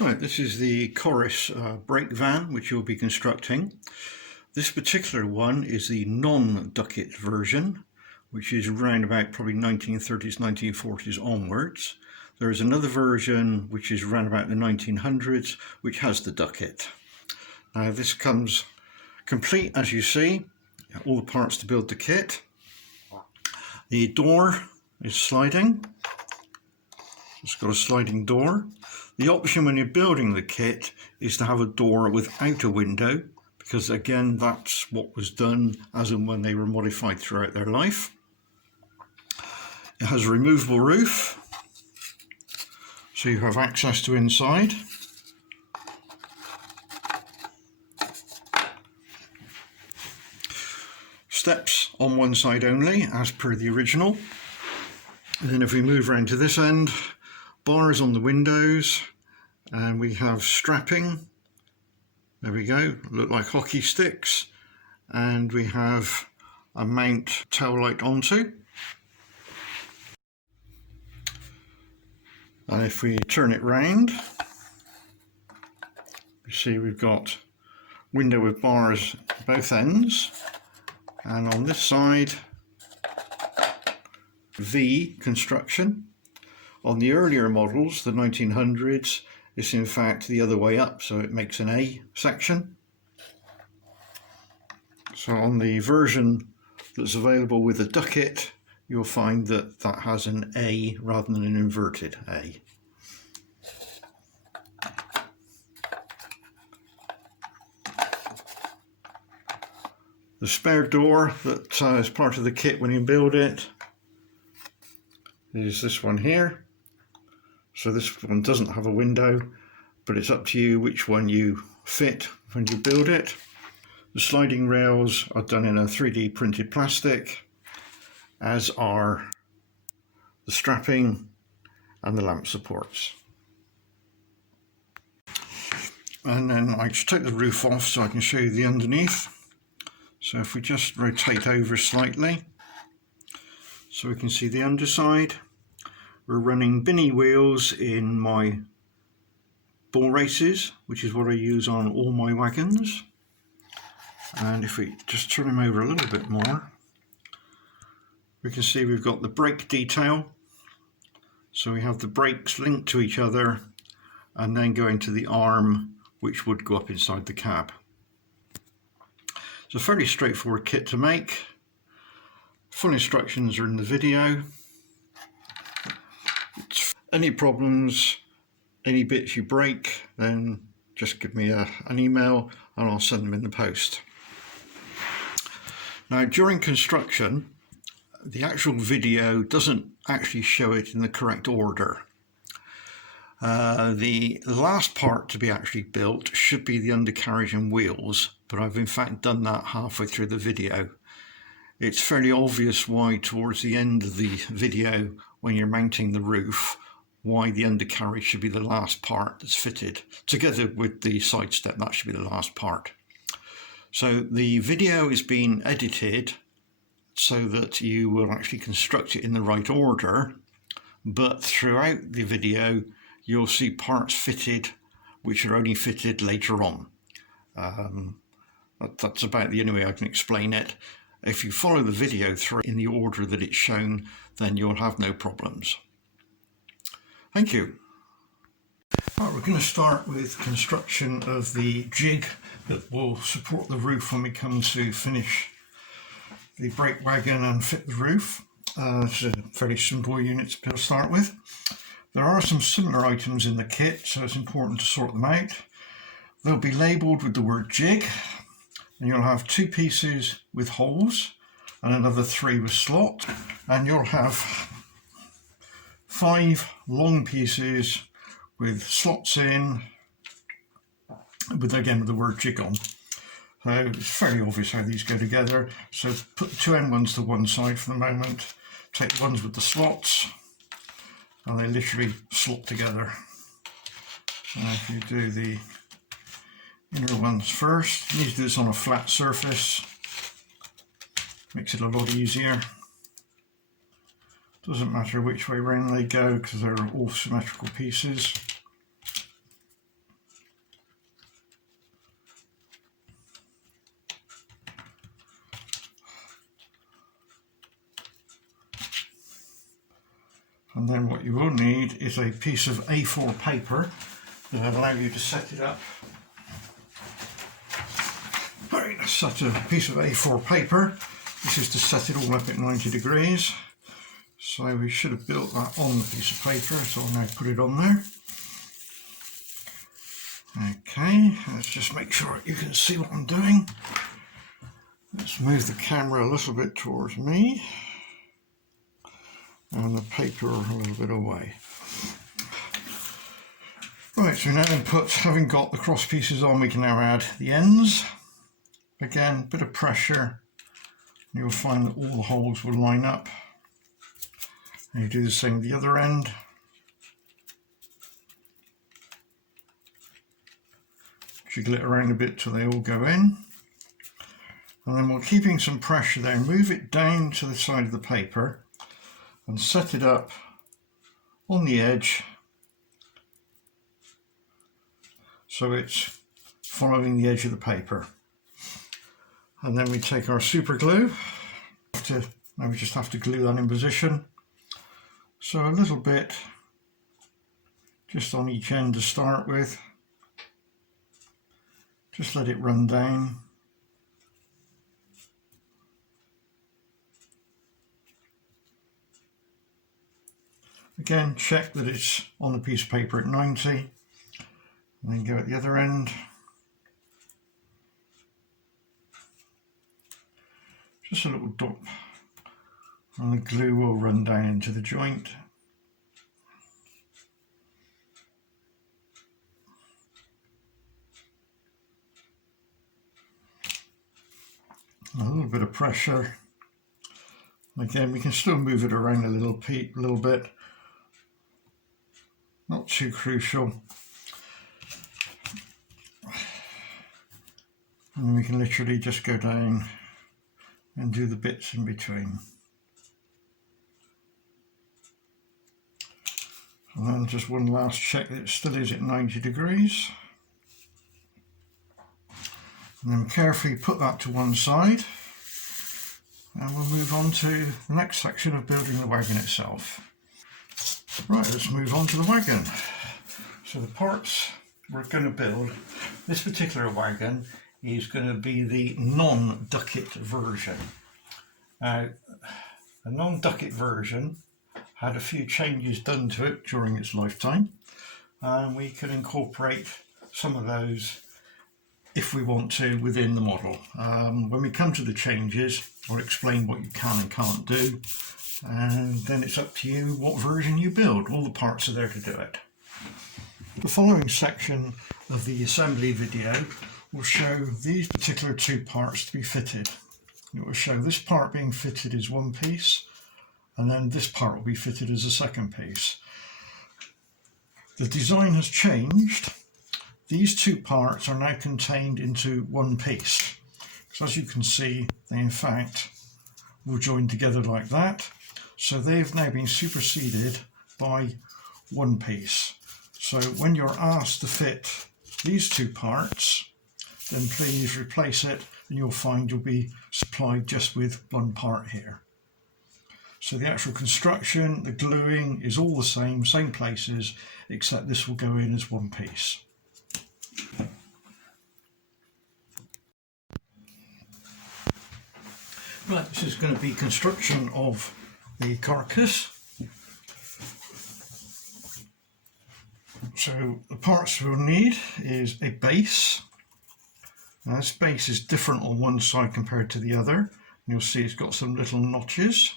Right, this is the Corris brake van which you'll be constructing. This particular one is the non-ducket version, which is around about probably 1930s, 1940s onwards. There is another version which is around about the 1900s, which has the ducket. Now this comes complete, as you see, all the parts to build the kit. The door is sliding. It's got a sliding door. The option when you're building the kit is to have a door without a window, because again that's what was done as and when they were modified throughout their life. It has a removable roof, so you have access to inside. Steps on one side only, as per the original. And then if we move around to this end, bars on the windows, and we have strapping. There we go, look like hockey sticks. And we have a mount tail light onto. And if we turn it round, you see we've got window with bars at both ends. And on this side, V construction. On the earlier models, the 1900s, it's in fact the other way up, so it makes an A section. So on the version that's available with the ducket, you'll find that that has an A rather than an inverted A. The spare door that is part of the kit when you build it is this one here. So this one doesn't have a window, but it's up to you which one you fit when you build it. The sliding rails are done in a 3D printed plastic, as are the strapping and the lamp supports. And then I just take the roof off so I can show you the underneath. So if we just rotate over slightly, so we can see the underside. We're running Binny wheels in my bull races, which is what I use on all my wagons. And if we just turn them over a little bit more, we can see we've got the brake detail. So we have the brakes linked to each other and then going to the arm, which would go up inside the cab. It's a fairly straightforward kit to make. Full instructions are in the video. Any problems, any bits you break, then just give me an email and I'll send them in the post. Now during construction, the actual video doesn't actually show it in the correct order. The last part to be actually built should be the undercarriage and wheels, but I've in fact done that halfway through the video. It's fairly obvious why towards the end of the video, when you're mounting the roof, why the undercarriage should be the last part that's fitted. Together with the side step, that should be the last part. So the video is being edited so that you will actually construct it in the right order, but throughout the video you'll see parts fitted which are only fitted later on. That's about the only way I can explain it. If you follow the video through in the order that it's shown, then you'll have no problems. Thank you. Right, we're going to start with construction of the jig that will support the roof when we come to finish the brake wagon and fit the roof. It's a fairly simple unit to start with. There are some similar items in the kit, so it's important to sort them out. They'll be labelled with the word jig, and you'll have 2 pieces with holes and another 3 with slot, and you'll have 5 long pieces with slots in, with again with the word jig on. So it's fairly obvious how these go together. So put the 2 end ones to one side for the moment, take the ones with the slots, and they literally slot together. So if you do the inner ones first, you need to do this on a flat surface, makes it a lot easier. Doesn't matter which way round they go because they're all symmetrical pieces. And then what you will need is a piece of A4 paper that will allow you to set it up. Right, let's set a piece of A4 paper. This is to set it all up at 90 degrees. So we should have built that on the piece of paper, so I'll now put it on there. Okay, let's just make sure you can see what I'm doing. Let's move the camera a little bit towards me and the paper a little bit away. Right, so now then having got the cross pieces on, we can now add the ends. Again, a bit of pressure, and you'll find that all the holes will line up. And you do the same with the other end. Jiggle it around a bit till they all go in. And then while keeping some pressure there, move it down to the side of the paper and set it up on the edge so it's following the edge of the paper. And then we take our super glue. Now we just have to glue that in position. So a little bit just on each end to start with. Just let it run down. Again, check that it's on the piece of paper at 90, and then go at the other end. Just a little dot, and the glue will run down into the joint. A little bit of pressure. Again, we can still move it around a little bit. Not too crucial. And then we can literally just go down and do the bits in between. And then just one last check that it still is at 90 degrees. And then carefully put that to one side. And we'll move on to the next section of building the wagon itself. Right, let's move on to the wagon. So the parts we're going to build, this particular wagon is going to be the non-Ducket version. Now, the non-Ducket version had a few changes done to it during its lifetime, and we can incorporate some of those if we want to within the model. When we come to the changes, I'll explain what you can and can't do, and then it's up to you what version you build. All the parts are there to do it. The following section of the assembly video will show these particular two parts to be fitted. It will show this part being fitted as one piece, and then this part will be fitted as a second piece. The design has changed. These two parts are now contained into one piece. So as you can see, they in fact will join together like that. So they've now been superseded by one piece. So when you're asked to fit these two parts, then please replace it, and you'll find you'll be supplied just with one part here. So the actual construction, the gluing is all the same places, except this will go in as one piece. Right, this is going to be construction of the carcass. So the parts we'll need is a base. Now this base is different on one side compared to the other. You'll see it's got some little notches.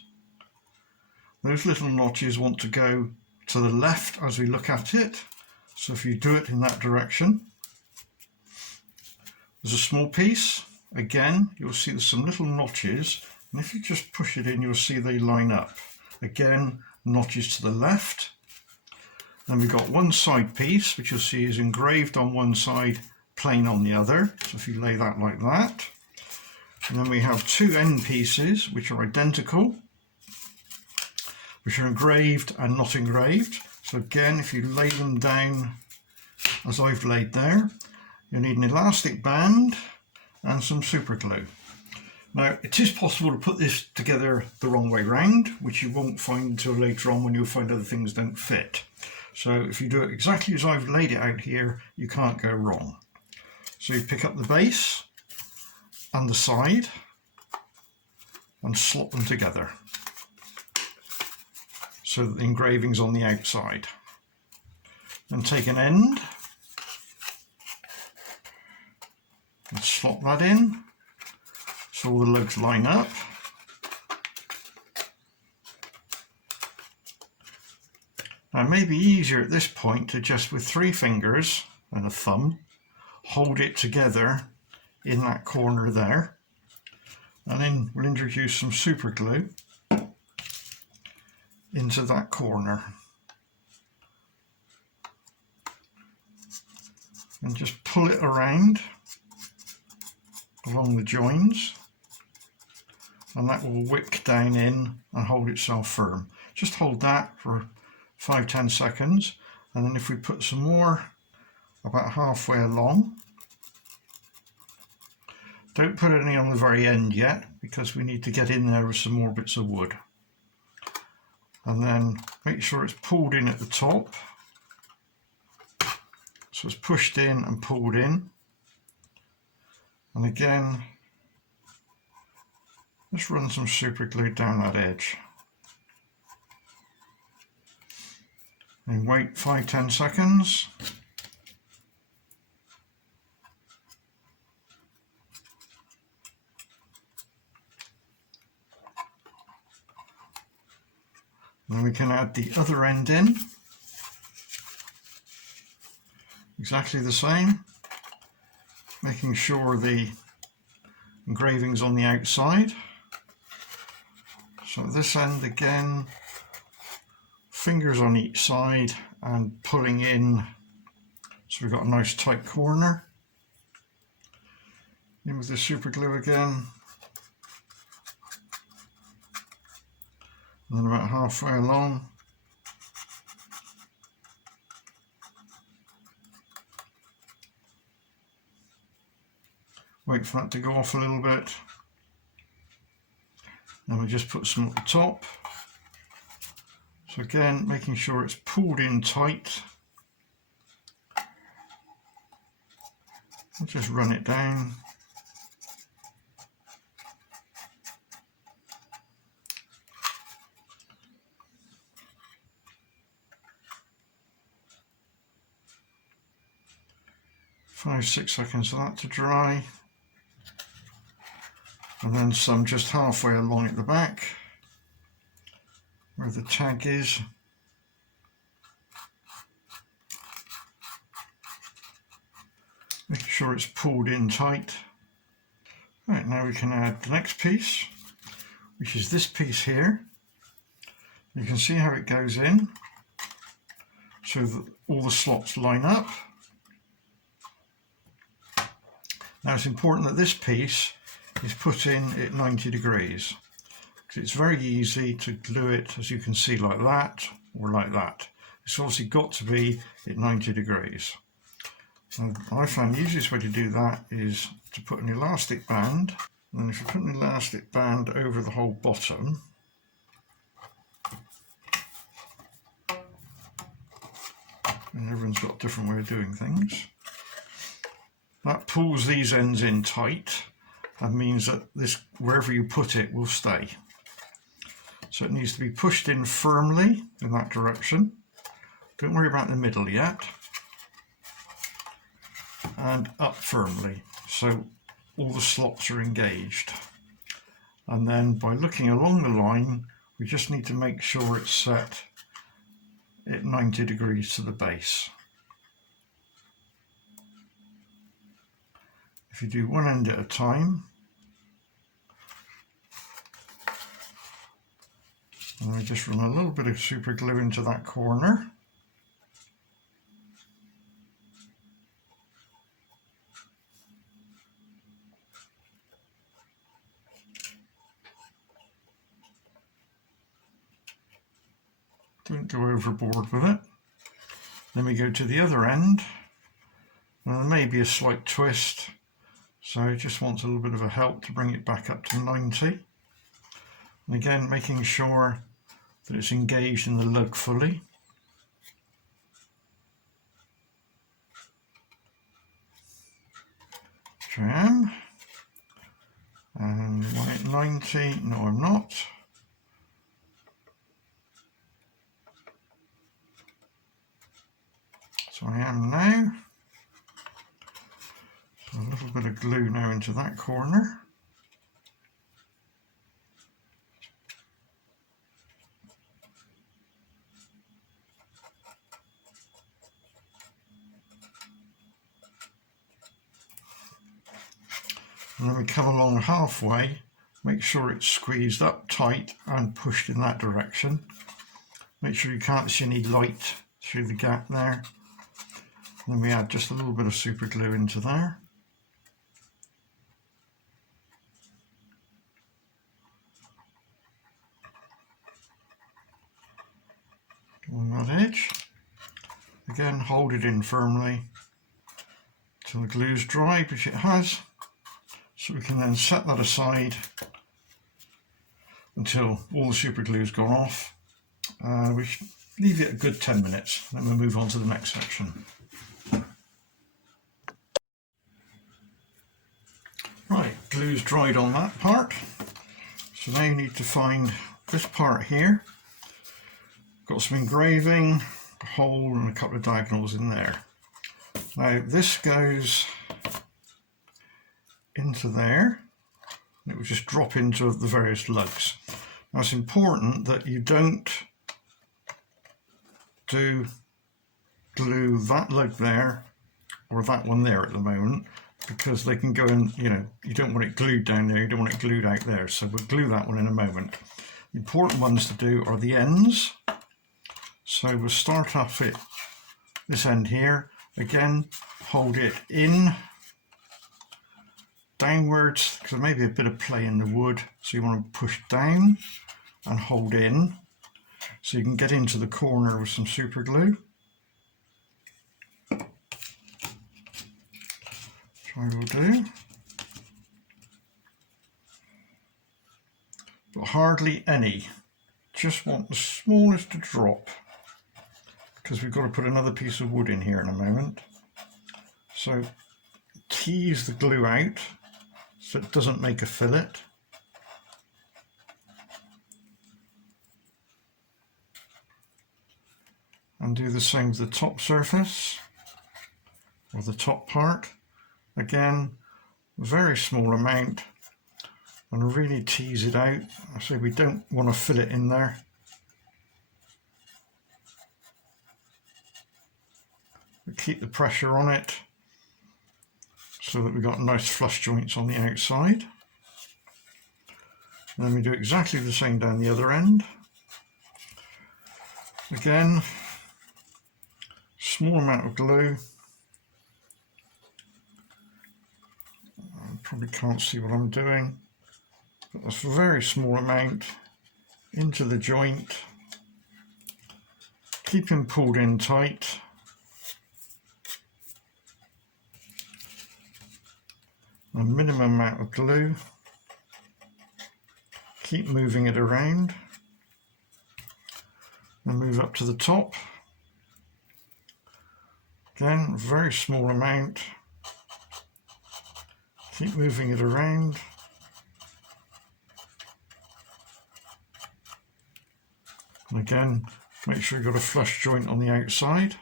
Those little notches want to go to the left as we look at it. So if you do it in that direction. There's a small piece. Again, you'll see there's some little notches, and if you just push it in, you'll see they line up. Again, notches to the left. Then we've got one side piece, which you'll see is engraved on one side, plain on the other. So if you lay that like that. And then we have two end pieces, which are identical, which are engraved and not engraved. So again, if you lay them down as I've laid there, you'll need an elastic band and some super glue. Now, it is possible to put this together the wrong way round, which you won't find until later on when you'll find other things don't fit. So if you do it exactly as I've laid it out here, you can't go wrong. So you pick up the base and the side and slot them together so that the engraving's on the outside. Then take an end and slot that in so all the lugs line up. Now it may be easier at this point to just with 3 fingers and a thumb hold it together in that corner there, and then we'll introduce some super glue into that corner and just pull it around along the joins, and that will wick down in and hold itself firm. Just hold that for 5-10 seconds, and then if we put some more about halfway along, don't put any on the very end yet because we need to get in there with some more bits of wood, and then make sure it's pulled in at the top, so it's pushed in and pulled in, and again just run some super glue down that edge and wait 5-10 seconds. Then we can add the other end in, exactly the same, making sure the engraving's on the outside. So this end again, fingers on each side and pulling in so we've got a nice tight corner. In with the super glue again, and then about halfway along, wait for that to go off a little bit. Then we just put some at the top. So again, making sure it's pulled in tight. I'll just run it down. Five, 6 seconds for that to dry. And then some just halfway along at the back where the tag is. Making sure it's pulled in tight. Right, now we can add the next piece, which is this piece here. You can see how it goes in so that all the slots line up. Now it's important that this piece is put in at 90 degrees. It's very easy to glue it, as you can see, like that or like that. It's obviously got to be at 90 degrees. And I find the easiest way to do that is to put an elastic band, and then if you put an elastic band over the whole bottom, and everyone's got a different way of doing things, that pulls these ends in tight and means that this, wherever you put it, will stay. So it needs to be pushed in firmly in that direction. Don't worry about the middle yet. And up firmly, so all the slots are engaged. And then by looking along the line, we just need to make sure it's set at 90 degrees to the base. If you do one end at a time, and I just run a little bit of super glue into that corner. Don't go overboard with it. Then we go to the other end, and there may be a slight twist, So it just wants a little bit of a help to bring it back up to 90. And again, making sure that it's engaged in the lug fully. Which I am. And am I at 90? No, I'm not. So I am now. So a little bit of glue now into that corner. And then we come along halfway, make sure it's squeezed up tight and pushed in that direction. Make sure you can't see any light through the gap there. And then we add just a little bit of super glue into there. On that edge. Again, hold it in firmly till the glue's dry, which it has. So we can then set that aside until all the super glue's gone off. We should leave it a good 10 minutes, then we'll move on to the next section. Right, glue's dried on that part. So now you need to find this part here. Got some engraving, a hole and a couple of diagonals in there. Now this goes into there, and it will just drop into the various lugs. Now it's important that you don't do glue that lug there or that one there at the moment, because they can go in, you know, you don't want it glued down there, you don't want it glued out there, so we'll glue that one in a moment. The important ones to do are the ends. So we'll start off at this end here, again hold it in downwards, because there may be a bit of play in the wood, so you want to push down and hold in so you can get into the corner with some super glue. Try will do, but hardly any, just want the smallest to drop, because we've got to put another piece of wood in here in a moment. So tease the glue out so it doesn't make a fillet. And do the same with the top surface, or the top part. Again, very small amount, and really tease it out. I say we don't want to fill it in there. But keep the pressure on it so that we've got nice flush joints on the outside. And then we do exactly the same down the other end. Again, small amount of glue. I probably can't see what I'm doing, but that's a very small amount into the joint. Keep him pulled in tight. A minimum amount of glue. Keep moving it around. And move up to the top. Again, very small amount. Keep moving it around. And again, make sure you've got a flush joint on the outside.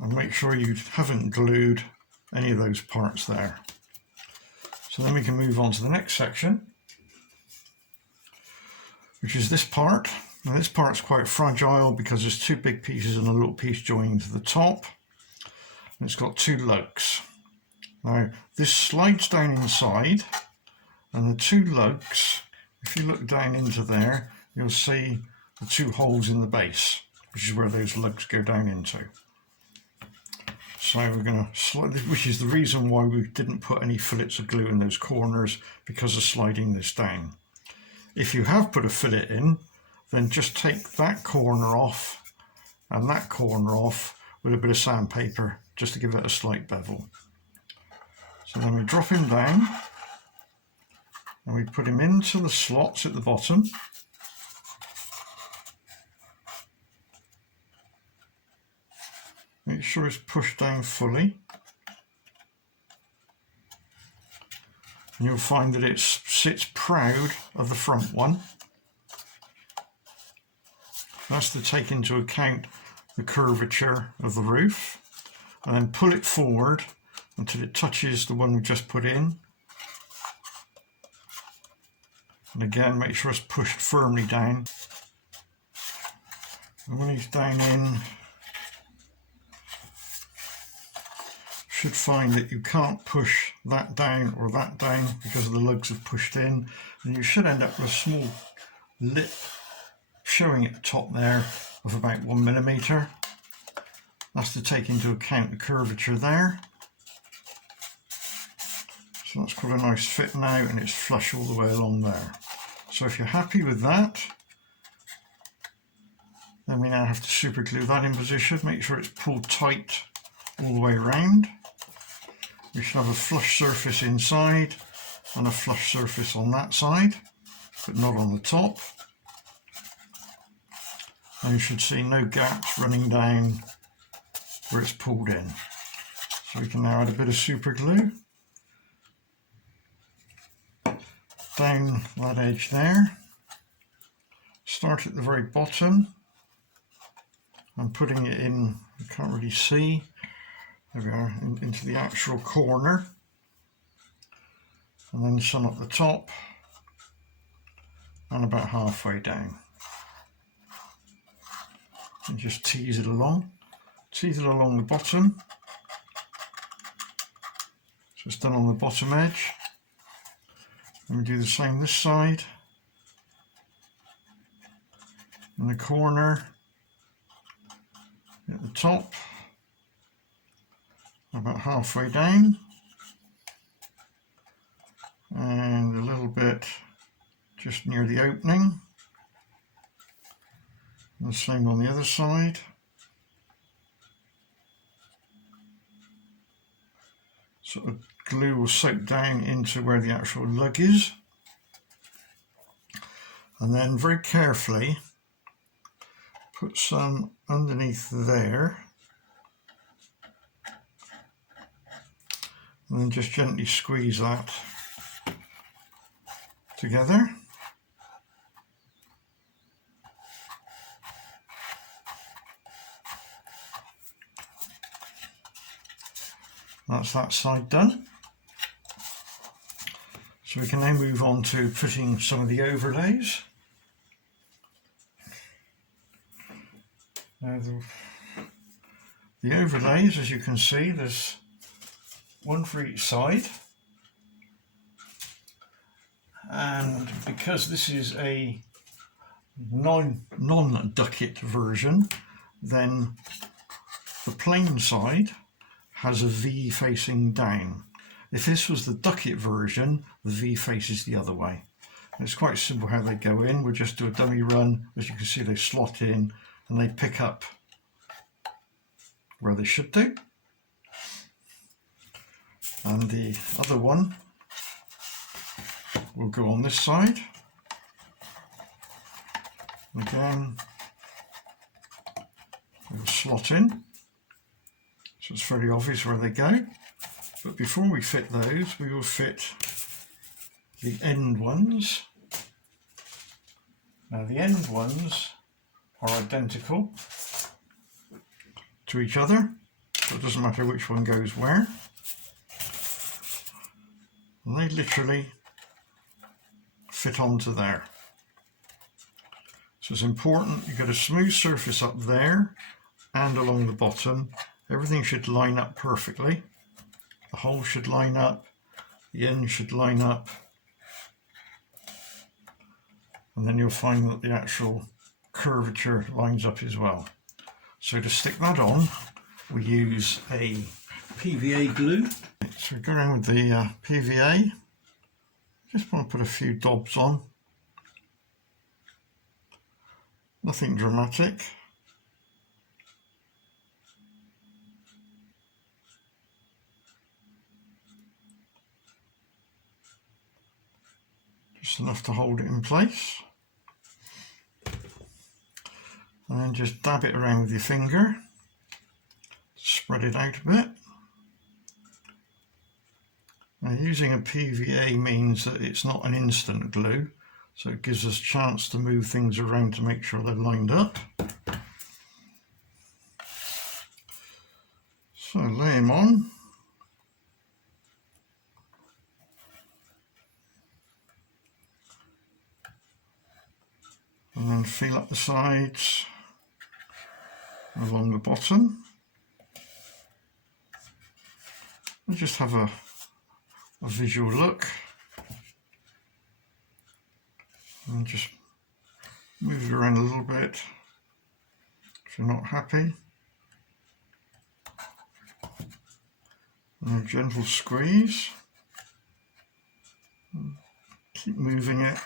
And make sure you haven't glued any of those parts there. So then we can move on to the next section, which is this part. Now this part's quite fragile because there's two big pieces and a little piece joining to the top. And it's got two lugs. Now this slides down inside, and the two lugs, if you look down into there, you'll see the two holes in the base, which is where those lugs go down into. So we're going to slide, which is the reason why we didn't put any fillets of glue in those corners, because of sliding this down. If you have put a fillet in, then just take that corner off and that corner off with a bit of sandpaper just to give it a slight bevel. So then we drop him down and we put him into the slots at the bottom. Make sure it's pushed down fully. And you'll find that it sits proud of the front one. That's to take into account the curvature of the roof. And then pull it forward until it touches the one we just put in. And again, make sure it's pushed firmly down. And when he's down in, should find that you can't push that down or that down because the lugs have pushed in, and you should end up with a small lip showing at the top there of about 1 millimeter. That's to take into account the curvature there. So that's got a nice fit now, and it's flush all the way along there. So if you're happy with that, then we now have to super glue that in position. Make sure it's pulled tight all the way around. We should have a flush surface inside and a flush surface on that side, but not on the top. And you should see no gaps running down where it's pulled in. So we can now add a bit of super glue down that edge there. Start at the very bottom. I'm putting it in, you can't really see, there we are, into the actual corner, and then some at the top and about halfway down, and just tease it along the bottom. So it's done on the bottom edge, and we do the same this side, in the corner, at the top, about halfway down, and a little bit just near the opening, and the same on the other side. So the glue will soak down into where the actual lug is, and then very carefully put some underneath there, and then just gently squeeze that together. That's that side done. So we can now move on to putting some of the overlays. Now the overlays, as you can see, there's one for each side, and because this is a non-ducket version, then the plain side has a V facing down. If this was the ducket version, the V faces the other way. And it's quite simple how they go in. We'll just do a dummy run. As you can see, they slot in and they pick up where they should do. And the other one will go on this side. Again, we'll slot in. So it's fairly obvious where they go. But before we fit those, we will fit the end ones. Now the end ones are identical to each other, so it doesn't matter which one goes where. And they literally fit onto there. So it's important you get a smooth surface up there and along the bottom. Everything should line up perfectly. The hole should line up, the end should line up, and then you'll find that the actual curvature lines up as well. So to stick that on, we use a PVA glue. So we go around with the PVA. Just want to put a few dobs on. Nothing dramatic. just enough to hold it in place. And then just dab it around with your finger, spread it out a bit. Now, using a PVA means that it's not an instant glue, so it gives us a chance to move things around to make sure they're lined up. So lay them on. And then feel up the sides along the bottom. And just have a visual look. And just move it around a little bit if you're not happy. And a gentle squeeze. Keep moving it.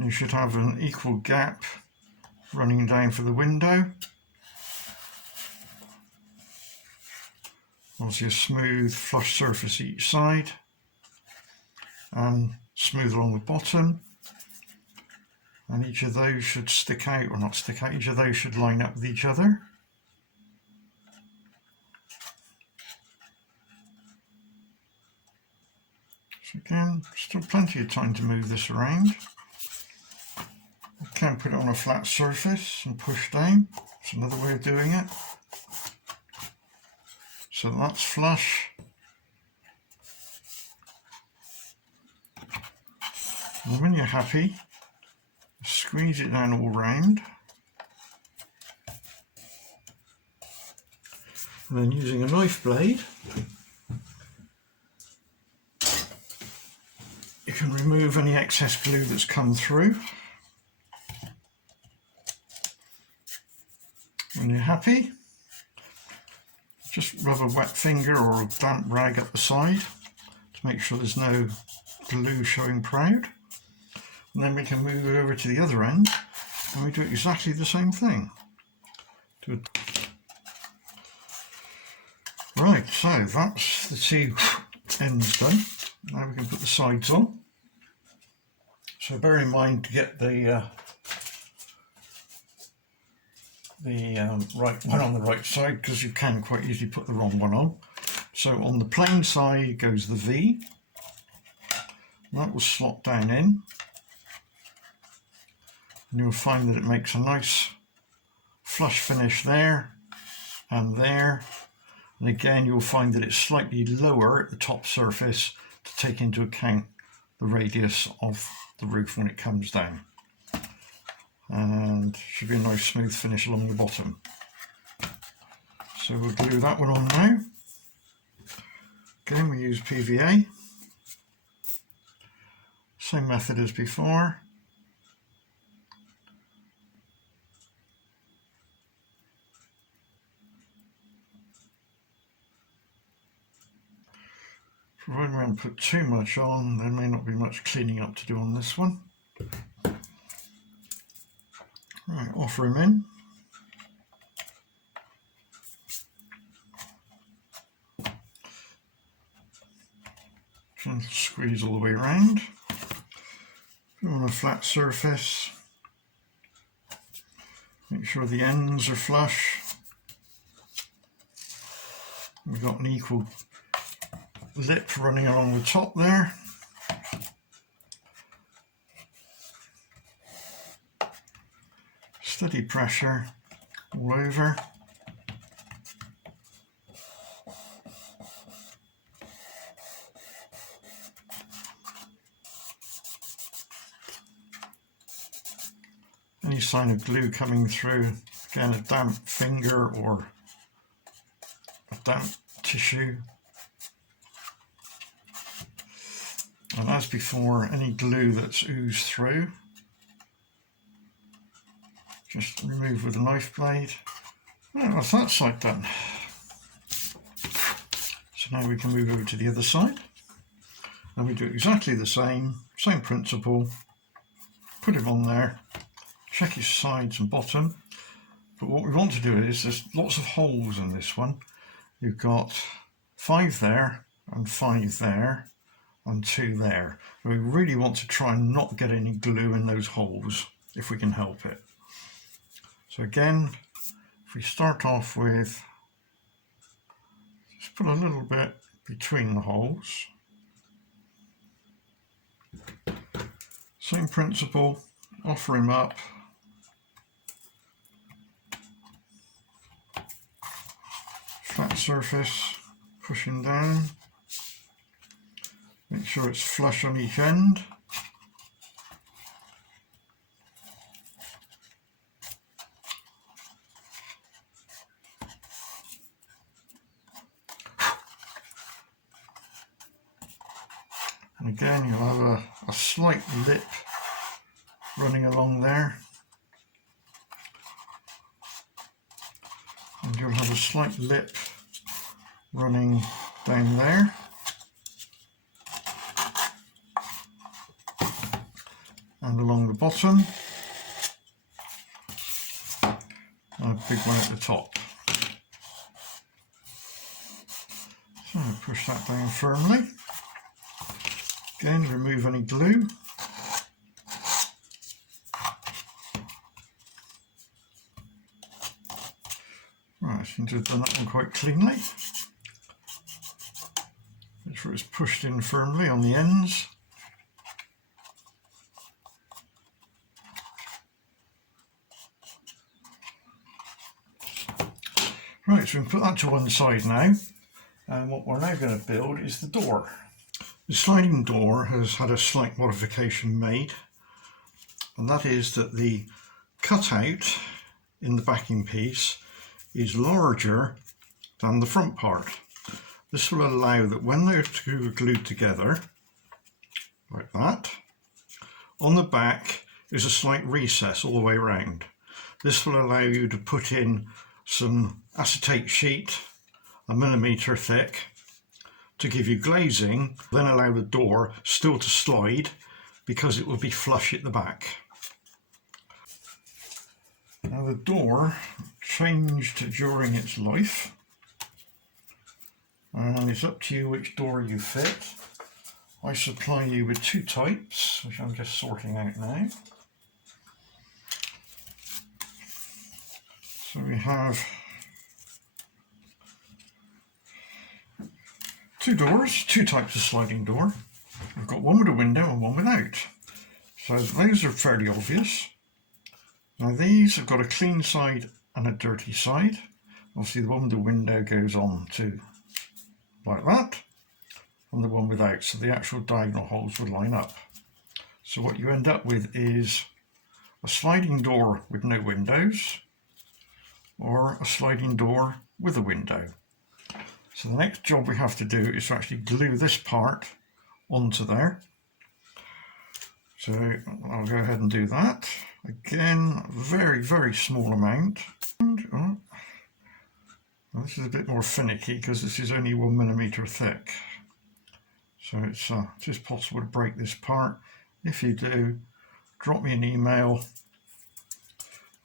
You should have an equal gap running down for the window. Obviously a smooth flush surface each side and smooth along the bottom. And each of those should stick out, or not stick out, each of those should line up with each other. So again, still plenty of time to move this around. You can put it on a flat surface and push down. It's another way of doing it. So that's flush. And when you're happy, squeeze it down all round. And then using a knife blade, you can remove any excess glue that's come through. When you're happy, just rub a wet finger or a damp rag up the side to make sure there's no glue showing proud. And then we can move it over to the other end and we do exactly the same thing. Right, so that's the two ends done. Now we can put the sides on. So bear in mind to get the right one on the right side, because you can quite easily put the wrong one on. So on the plain side goes the V. That will slot down in. And you'll find that it makes a nice flush finish there and there. And again, you'll find that it's slightly lower at the top surface to take into account the radius of the roof when it comes down. And should be a nice smooth finish along the bottom. So we'll glue that one on now. Again, we use PVA. Same method as before. Provided we don't put too much on, there may not be much cleaning up to do on this one. Right, offer him in. Gentle squeeze all the way around. Put on a flat surface. Make sure the ends are flush. We've got an equal lip running along the top there. Steady pressure all over. Any sign of glue coming through, again a damp finger or a damp tissue. And as before, any glue that's oozed through, just remove with a knife blade. Right, that's that side done. So now we can move over to the other side. And we do exactly the same principle. Put it on there, check its sides and bottom. But what we want to do is, there's lots of holes in this one. you've got 5 there and 5 there and 2 there. We really want to try and not get any glue in those holes if we can help it. So again, if we start off with, just put a little bit between the holes. Same principle, offer him up. Flat surface, pushing down. Make sure it's flush on each end. And again, you'll have a slight lip running along there. And you'll have a slight lip running down there. And along the bottom. And a big one at the top. So push that down firmly. Again, remove any glue. Right, I seem to have done that one quite cleanly. Make sure it's pushed in firmly on the ends. Right, so we can put that to one side now. And what we're now going to build is the door. The sliding door has had a slight modification made, and that is that the cutout in the backing piece is larger than the front part. This will allow that when they're glued together, like that, on the back is a slight recess all the way around. This will allow you to put in some acetate sheet, 1 millimetre thick, to give you glazing, then allow the door still to slide because it will be flush at the back. Now the door changed during its life, and it's up to you which door you fit. I supply you with 2 types, which I'm just sorting out now. So we have 2 doors, 2 types of sliding door. We've got one with a window and one without. So those are fairly obvious. Now these have got a clean side and a dirty side. Obviously the one with the window goes on to like that, and the one without, so the actual diagonal holes would line up. So what you end up with is a sliding door with no windows, or a sliding door with a window. So the next job we have to do is to actually glue this part onto there. So I'll go ahead and do that. Again, very, very small amount. And, well, this is a bit more finicky because this is only 1 millimetre thick. So it's just possible to break this part. If you do, drop me an email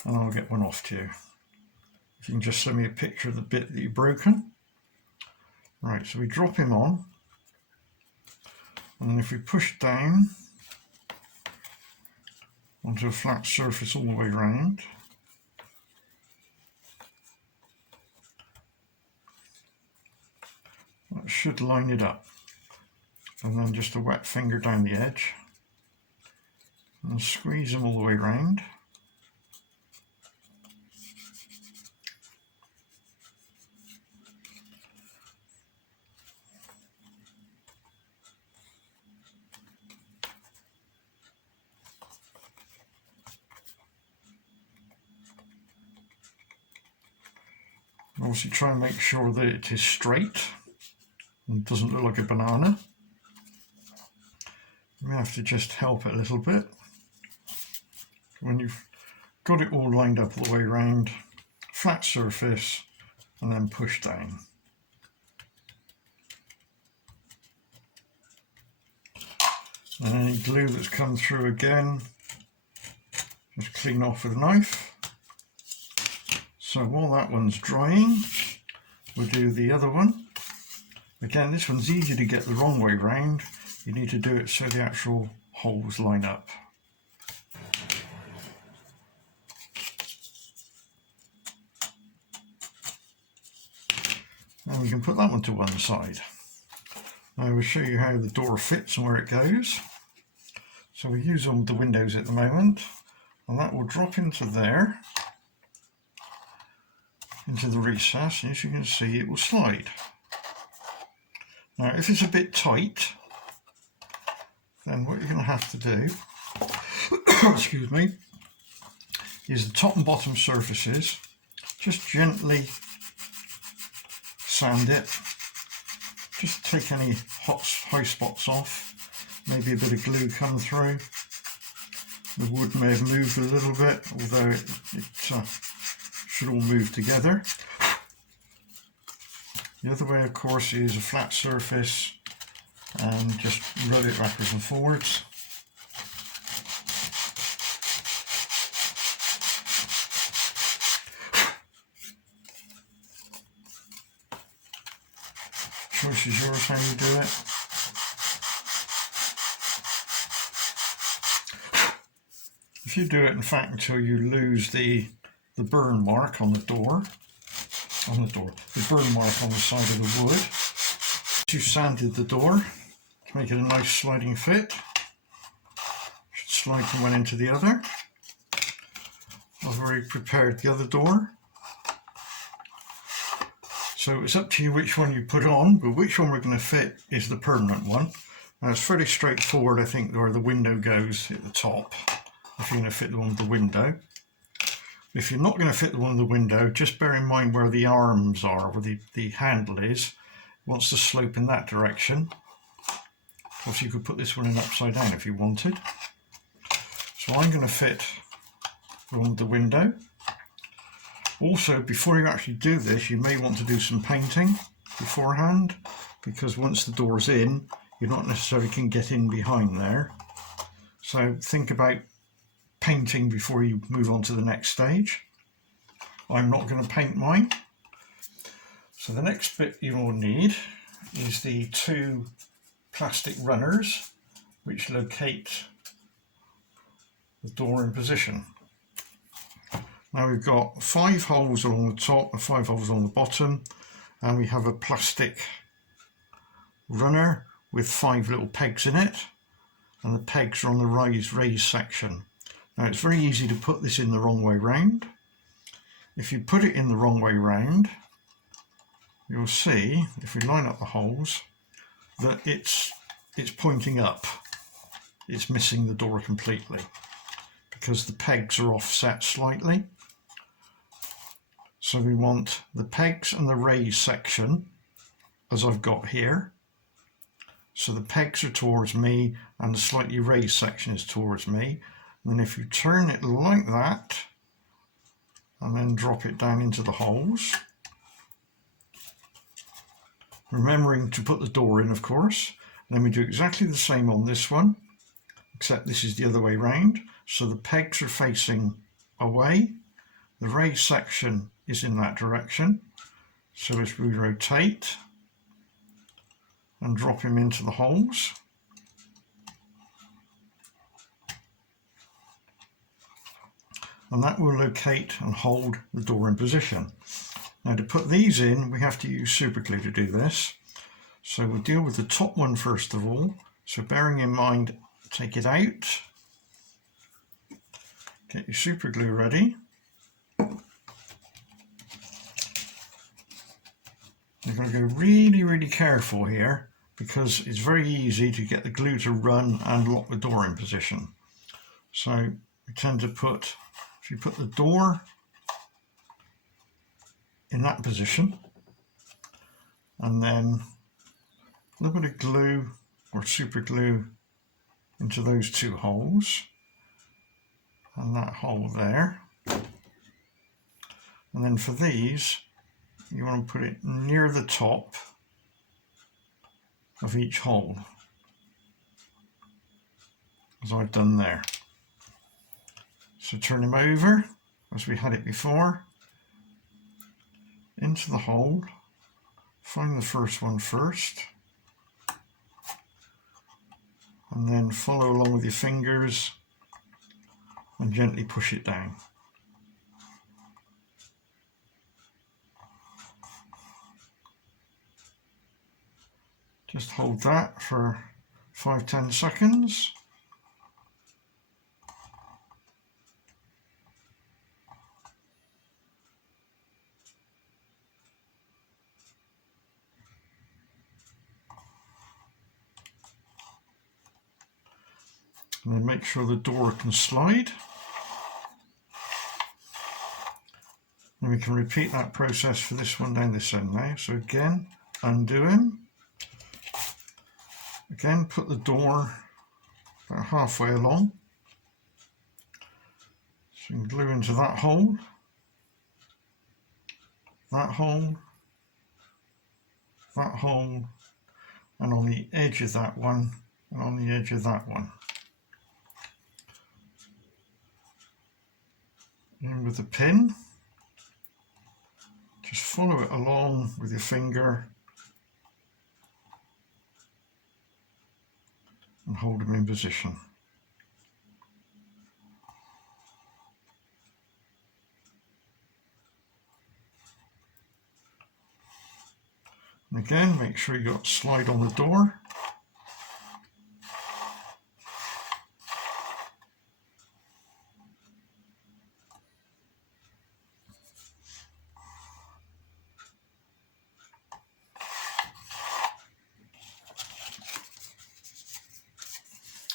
and I'll get one off to you. If you can just send me a picture of the bit that you've broken. Right, so we drop him on, and then if we push down onto a flat surface all the way around, that should line it up. And then just a wet finger down the edge, and squeeze them all the way around. Obviously try and make sure that it is straight and doesn't look like a banana. You may have to just help it a little bit. When you've got it all lined up all the way around, flat surface and then push down. And any glue that's come through again, just clean off with a knife. So while that one's drying, we'll do the other one. Again, this one's easy to get the wrong way round. You need to do it so the actual holes line up. And we can put that one to one side. Now we'll show you how the door fits and where it goes. So we use on the windows at the moment, and that will drop into there, into the recess, and as you can see it will slide. Now if it's a bit tight, then what you're going to have to do excuse me, is the top and bottom surfaces, just gently sand it, just take any high spots off, maybe a bit of glue come through. The wood may have moved a little bit, although it should all move together. The other way, of course, is a flat surface and just rub it backwards and forwards. Choice is yours how you do it. If you do it, in fact, until you lose the burn mark on the door, the burn mark on the side of the wood. You sanded the door to make it a nice sliding fit. Should slide from one end to the other. I've already prepared the other door. So it's up to you which one you put on, but which one we're going to fit is the permanent one. Now it's fairly straightforward, I think, where the window goes at the top, if you're going to fit the one with the window. If you're not going to fit the one with the window, just bear in mind where the arms are, where the handle is. It wants to slope in that direction. Of course, you could put this one in upside down if you wanted. So I'm going to fit the one with the window. Also, before you actually do this, you may want to do some painting beforehand, because once the door's in, you're not necessarily can get in behind there. So think about painting before you move on to the next stage. I'm not going to paint mine. So the next bit you will need is the two plastic runners which locate the door in position. Now we've got 5 holes along the top and 5 holes on the bottom, and we have a plastic runner with 5 little pegs in it, and the pegs are on the raised section. Now it's very easy to put this in the wrong way round. If you put it in the wrong way round, you'll see, if we line up the holes, that it's pointing up. It's missing the door completely because the pegs are offset slightly. So we want the pegs and the raised section, as I've got here. So the pegs are towards me and the slightly raised section is towards me. And then if you turn it like that and then drop it down into the holes, remembering to put the door in, of course. And then we do exactly the same on this one, except this is the other way round. So the pegs are facing away, the raised section is in that direction. So as we rotate and drop him into the holes, and that will locate and hold the door in position. Now to put these in, we have to use super glue to do this. So we'll deal with the top one first of all. So bearing in mind, take it out, get your super glue ready. You're going to go really, really careful here because it's very easy to get the glue to run and lock the door in position. So we tend to put, if you put the door in that position and then a little bit of glue or super glue into those 2 holes and that hole there, and then for these you want to put it near the top of each hole, as I've done there. So turn him over as we had it before, into the hole, find the first one first, and then follow along with your fingers and gently push it down. Just hold that for 5–10 seconds. And then make sure the door can slide. And we can repeat that process for this one down this end now. So again, undo him. Again, put the door about halfway along. So you can glue into that hole, that hole, that hole, and on the edge of that one, and on the edge of that one. And with the pin, just follow it along with your finger and hold them in position. And again, make sure you got slide on the door.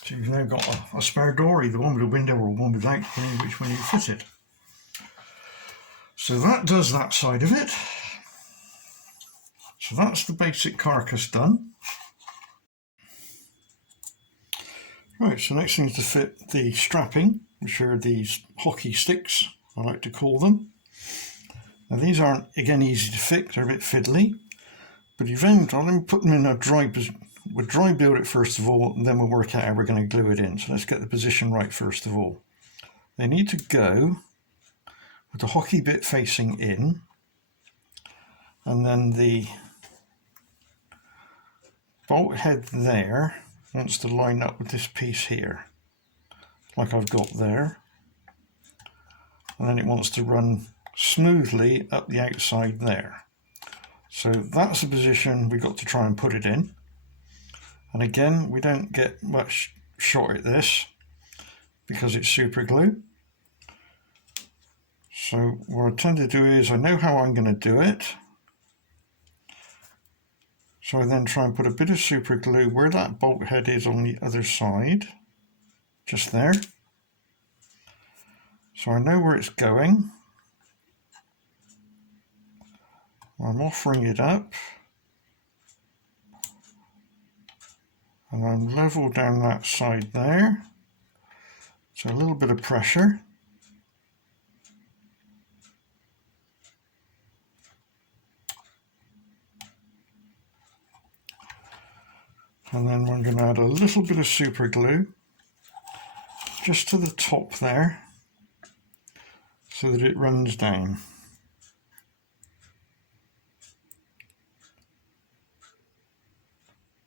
So you've now got a spare door, either one with a window or one without, depending which one you fit it. So that does that side of it. So that's the basic carcass done. Right, so next thing is to fit the strapping, which are these hockey sticks, I like to call them. Now these aren't, again, easy to fit, they're a bit fiddly. But eventually, let me put them in a dry position. We'll dry build it first of all, and then we'll work out how we're going to glue it in. So let's get the position right first of all. They need to go with the hockey bit facing in, and then the bolt head there wants to line up with this piece here, like I've got there. And then it wants to run smoothly up the outside there. So that's the position we've got to try and put it in. And again, we don't get much shot at this because it's super glue. So what I tend to do is, I know how I'm going to do it. So I then try and put a bit of super glue where that bolt head is on the other side, just there. So I know where it's going. I'm offering it up. And I'm level down that side there. So a little bit of pressure. And then I'm going to add a little bit of super glue just to the top there so that it runs down.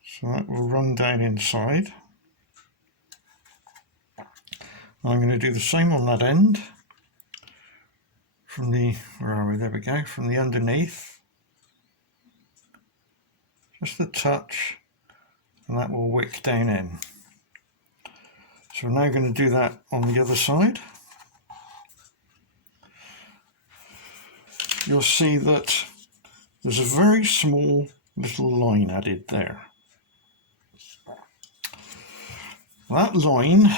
So that will run down inside. I'm going to do the same on that end from the, where are we? There we go, from the underneath. Just a touch, and that will wick down in. So we're now going to do that on the other side. You'll see that there's a very small little line added there. That line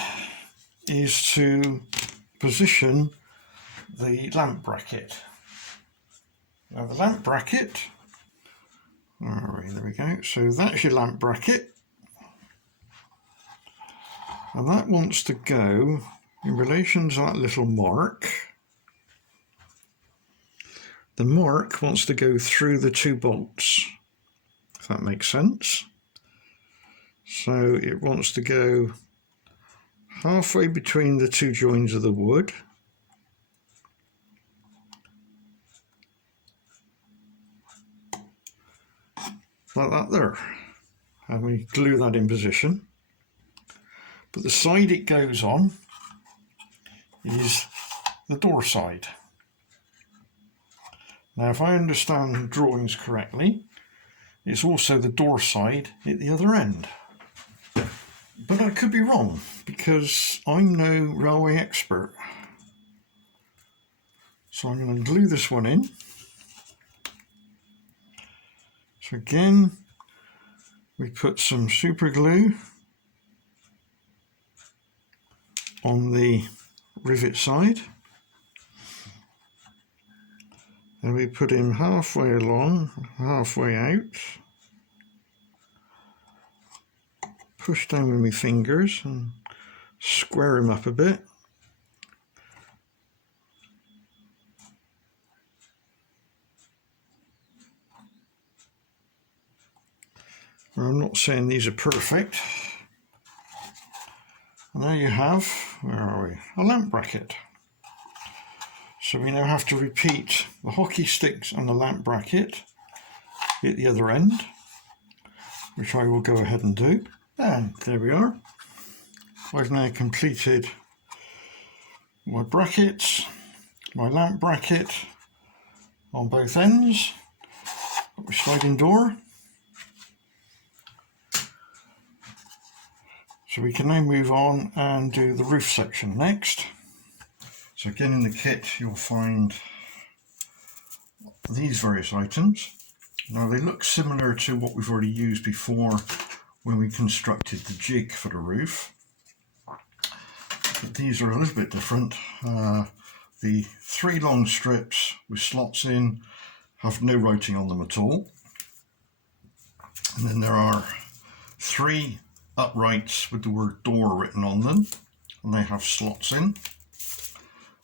is to position the lamp bracket. Now the lamp bracket, there we go, so that's your lamp bracket, and that wants to go in relation to that little mark. The mark wants to go through the two bolts, if that makes sense. So it wants to go halfway between the two joins of the wood, like that there. And we glue that in position. But the side it goes on is the door side. Now if I understand the drawings correctly, it's also the door side at the other end. But I could be wrong, because I'm no railway expert. So I'm going to glue this one in. So again, we put some super glue on the rivet side. And we put him halfway along, halfway out. Push down with my fingers and square him up a bit. Well, I'm not saying these are perfect. And there you have, where are we? A lamp bracket. So we now have to repeat the hockey sticks and the lamp bracket at the other end, which I will go ahead and do. And there we are. I've now completed my brackets, my lamp bracket on both ends, got my sliding door. So we can now move on and do the roof section next. So again, in the kit you'll find these various items. Now they look similar to what we've already used before when we constructed the jig for the roof. But these are a little bit different. The 3 long strips with slots in have no writing on them at all. And then there are 3 uprights with the word door written on them, and they have slots in.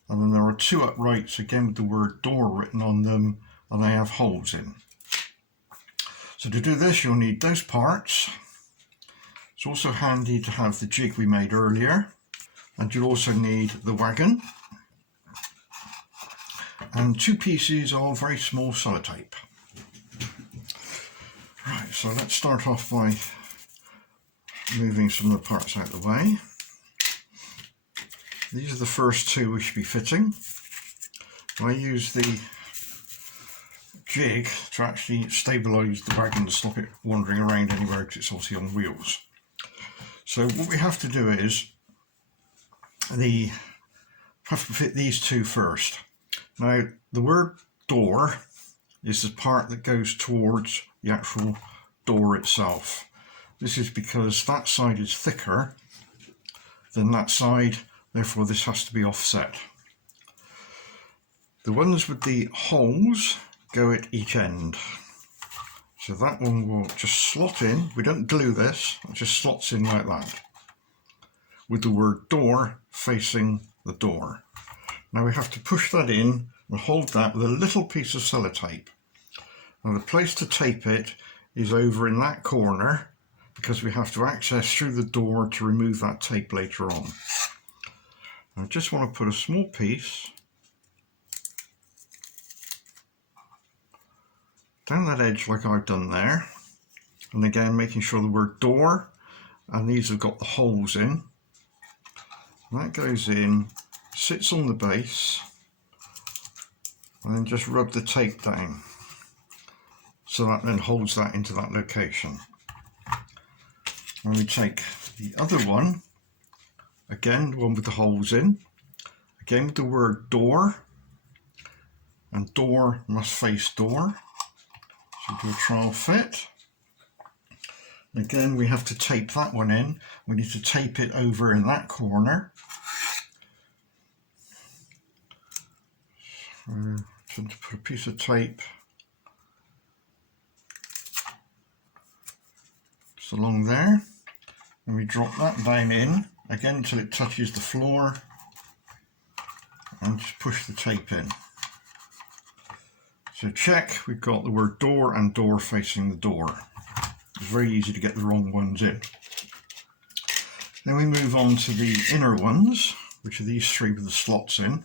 And then there are 2 uprights again with the word door written on them, and they have holes in. So to do this you'll need those parts. It's also handy to have the jig we made earlier, and you'll also need the wagon and 2 pieces of very small sellotape. Right, so let's start off by moving some of the parts out of the way. These are the first 2 we should be fitting. I use the jig to actually stabilise the wagon to stop it wandering around anywhere, because it's obviously on wheels. So what we have to do is have to fit these 2 first. Now the word door is the part that goes towards the actual door itself. This is because that side is thicker than that side, therefore this has to be offset. The ones with the holes go at each end. So that one will just slot in. We don't glue this, it just slots in like that, with the word door facing the door. Now we have to push that in and hold that with a little piece of sellotape. Now the place to tape it is over in that corner, because we have to access through the door to remove that tape later on. I just want to put a small piece down that edge like I've done there, and again making sure the word door and these have got the holes in. And that goes in, sits on the base, and then just rub the tape down, so that then holds that into that location. And we take the other one, again the one with the holes in, again with the word door, and door must face door. So do a trial fit. And again we have to tape that one in. We need to tape it over in that corner. So to put a piece of tape just along there, and we drop that down in again until it touches the floor, and just push the tape in. So check, we've got the word door and door facing the door. It's very easy to get the wrong ones in. Then we move on to the inner ones, which are these 3 with the slots in.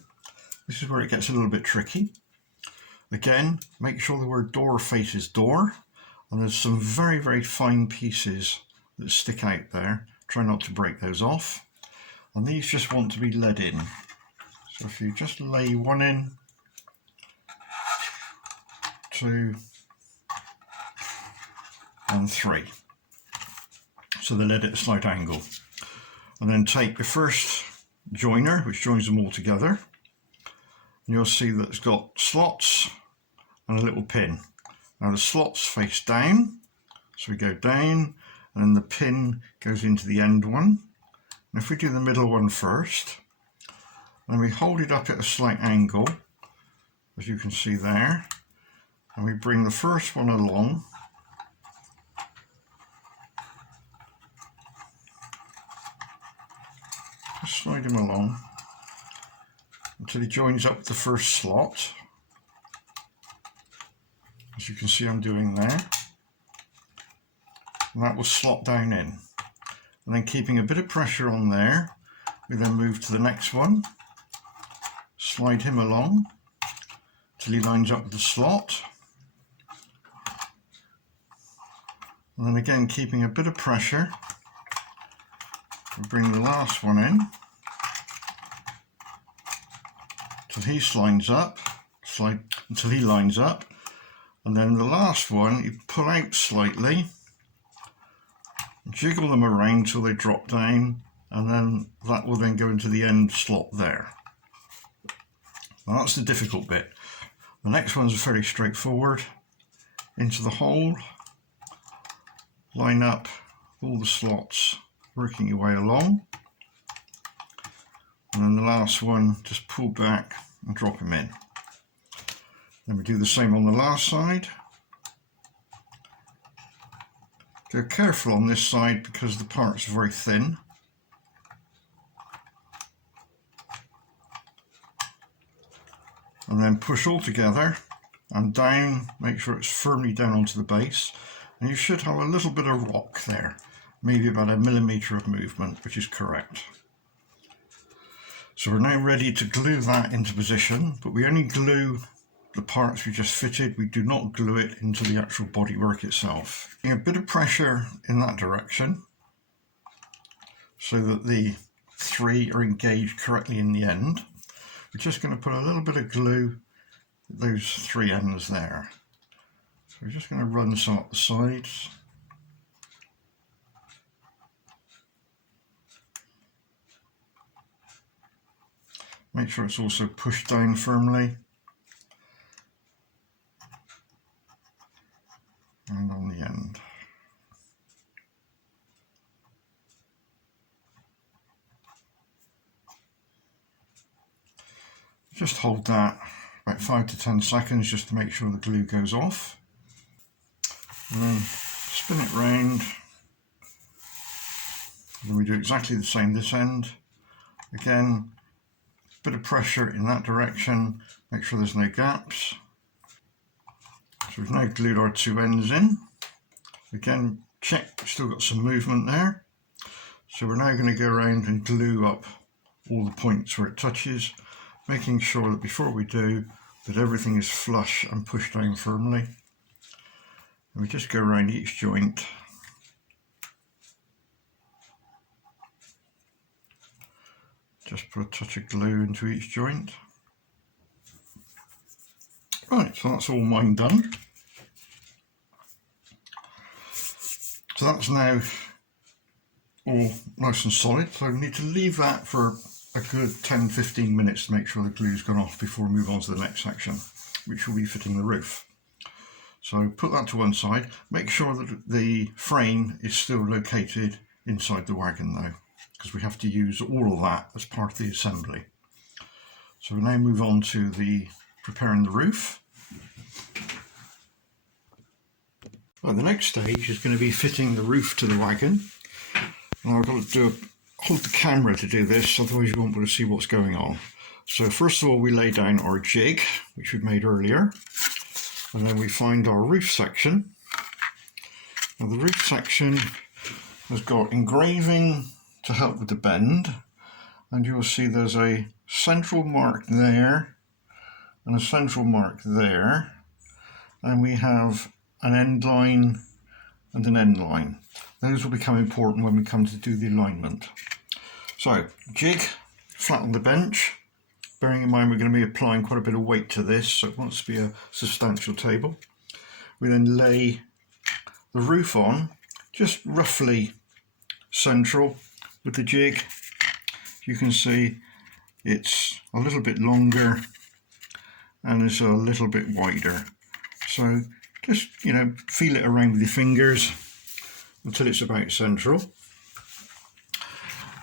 This is where it gets a little bit tricky. Again, make sure the word door faces door, and there's some very, very fine pieces that stick out there. Try not to break those off. And these just want to be led in. So if you just lay one in, 2 and 3. So they're led at a slight angle. And then take the first joiner, which joins them all together. And you'll see that it's got slots and a little pin. Now the slots face down, so we go down, and then the pin goes into the end one. And if we do the middle one first, then we hold it up at a slight angle, as you can see there, and we bring the first one along, just slide him along until he joins up the first slot, as you can see I'm doing there, and that will slot down in. And then keeping a bit of pressure on there, we then move to the next one, slide him along till he lines up with the slot, and then again keeping a bit of pressure, we bring the last one in till he lines up, until he lines up, and then the last one you pull out slightly, jiggle them around till they drop down, and then that will then go into the end slot there. Now that's the difficult bit. The next one's fairly straightforward. Into the hole, line up all the slots, working your way along, and then the last one just pull back and drop them in. Then we do the same on the last side. Go careful on this side because the part's very thin. And then push all together and down, make sure it's firmly down onto the base. And you should have a little bit of rock there, maybe about 1 millimetre of movement, which is correct. So we're now ready to glue that into position, but we only glue the parts we just fitted. We do not glue it into the actual bodywork itself. A bit of pressure in that direction so that the 3 are engaged correctly in the end. We're just going to put a little bit of glue at those 3 ends there. So we're just going to run some up the sides. Make sure it's also pushed down firmly. And on the end. Just hold that about 5 to 10 seconds just to make sure the glue goes off. And then spin it round. And then we do exactly the same this end. Again, a bit of pressure in that direction, make sure there's no gaps. So we've now glued our 2 ends in. Again, check, we've still got some movement there. So we're now going to go around and glue up all the points where it touches, making sure that before we do, that everything is flush and pushed down firmly. And we just go around each joint. Just put a touch of glue into each joint. Right, so that's all mine done. So that's now all nice and solid. So I need to leave that for a good 10-15 minutes to make sure the glue's gone off before we move on to the next section, which will be fitting the roof. So put that to one side. Make sure that the frame is still located inside the wagon though, because we have to use all of that as part of the assembly. So we now move on to the preparing the roof. Well, the next stage is going to be fitting the roof to the wagon. Now I've got to hold the camera to do this, otherwise you won't be able to see what's going on. So first of all we lay down our jig, which we made earlier, and then we find our roof section. Now the roof section has got engraving to help with the bend, and you'll see there's a central mark there and a central mark there, and we have an end line and an end line. Those will become important when we come to do the alignment. So, jig flat on the bench. Bearing in mind we're going to be applying quite a bit of weight to this, so it wants to be a substantial table. We then lay the roof on, just roughly central with the jig. You can see it's a little bit longer and it's a little bit wider. So just, feel it around with your fingers until it's about central.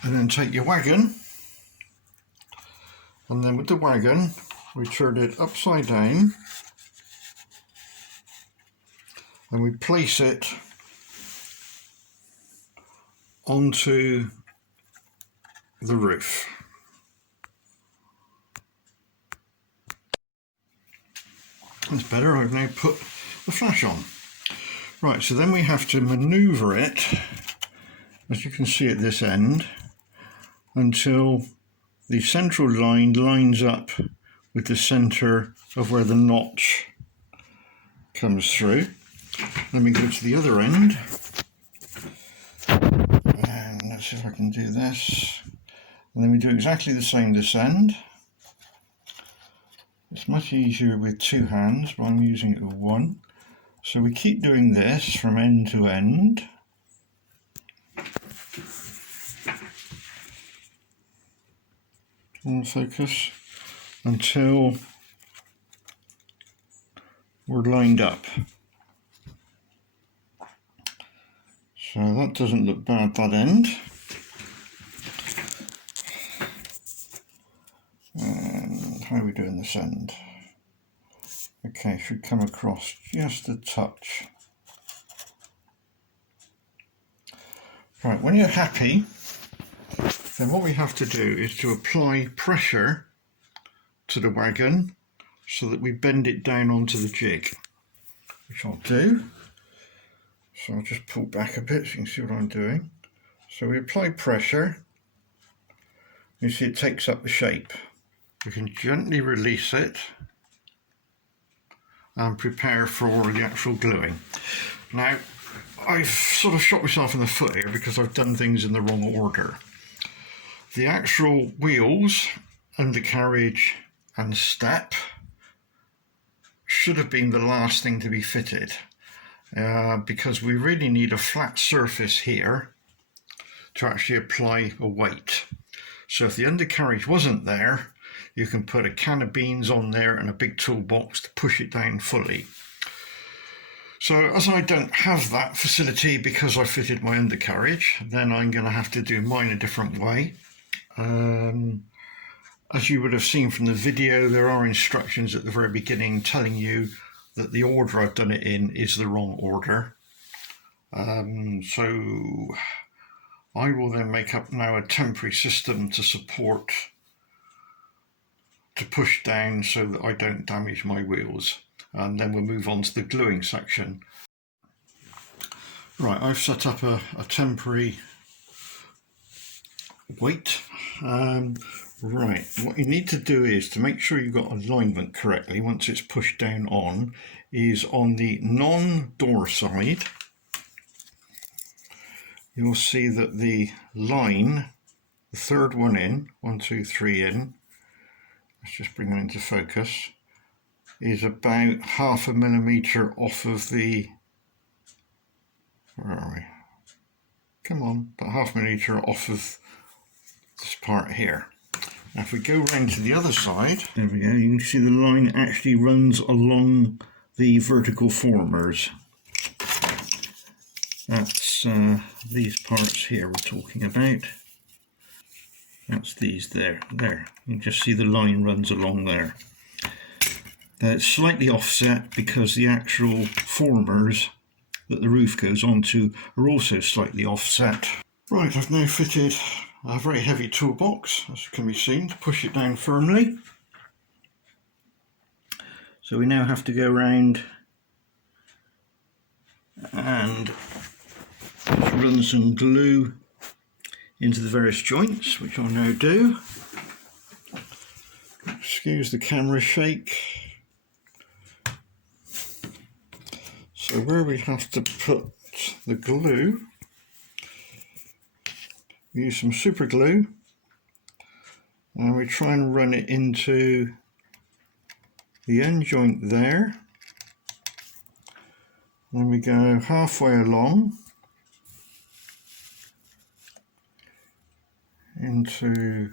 And then take your wagon, and then with the wagon we turn it upside down and we place it onto the roof. That's better. I've now put the flash on. Right, so then we have to manoeuvre it, as you can see at this end, until the central line lines up with the centre of where the notch comes through. Let me go to the other end, and let's see if I can do this. And then we do exactly the same this end. It's much easier with two hands, but I'm using it with one. So we keep doing this from end to end. On focus until we're lined up. So that doesn't look bad, that end. And how are we doing this end? Okay, should come across just a touch. Right, when you're happy, then what we have to do is to apply pressure to the wagon so that we bend it down onto the jig, which I'll do. So I'll just pull back a bit so you can see what I'm doing. So we apply pressure. You see it takes up the shape. We can gently release it and prepare for the actual gluing. Now, I've sort of shot myself in the foot here because I've done things in the wrong order. The actual wheels, undercarriage and step should have been the last thing to be fitted because we really need a flat surface here to actually apply a weight. So if the undercarriage wasn't there, you can put a can of beans on there and a big toolbox to push it down fully. So as I don't have that facility because I fitted my undercarriage, then I'm going to have to do mine a different way. As you would have seen from the video, there are instructions at the very beginning telling you that the order I've done it in is the wrong order. So I will then make up now a temporary system to push down so that I don't damage my wheels. And then we'll move on to the gluing section. Right, I've set up a temporary weight. Right, what you need to do is to make sure you've got alignment correctly once it's pushed down on, is on the non-door side, you'll see that the line, the third one in, 1, 2, 3 in, let's just bring that into focus, is about 0.5 millimetre off of the, where are we? Come on, about 0.5 millimetre off of this part here. Now if we go round to the other side, there we go, you can see the line actually runs along the vertical formers. That's these parts here we're talking about. That's these there. You can just see the line runs along there. It's slightly offset because the actual formers that the roof goes onto are also slightly offset. Right, I've now fitted a very heavy toolbox, as can be seen, to push it down firmly. So we now have to go around and run some glue into the various joints, which I'll now do. Excuse the camera shake. So where we have to put the glue, we use some super glue and we try and run it into the end joint there. Then we go halfway along into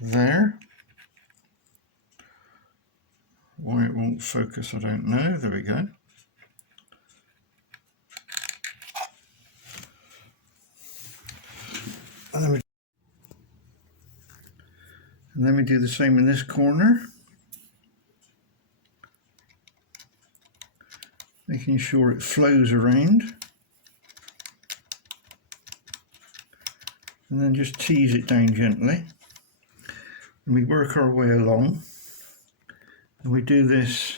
there. Why it won't focus, I don't know. There we go. And then we do the same in this corner, making sure it flows around, and then just tease it down gently. And we work our way along, and we do this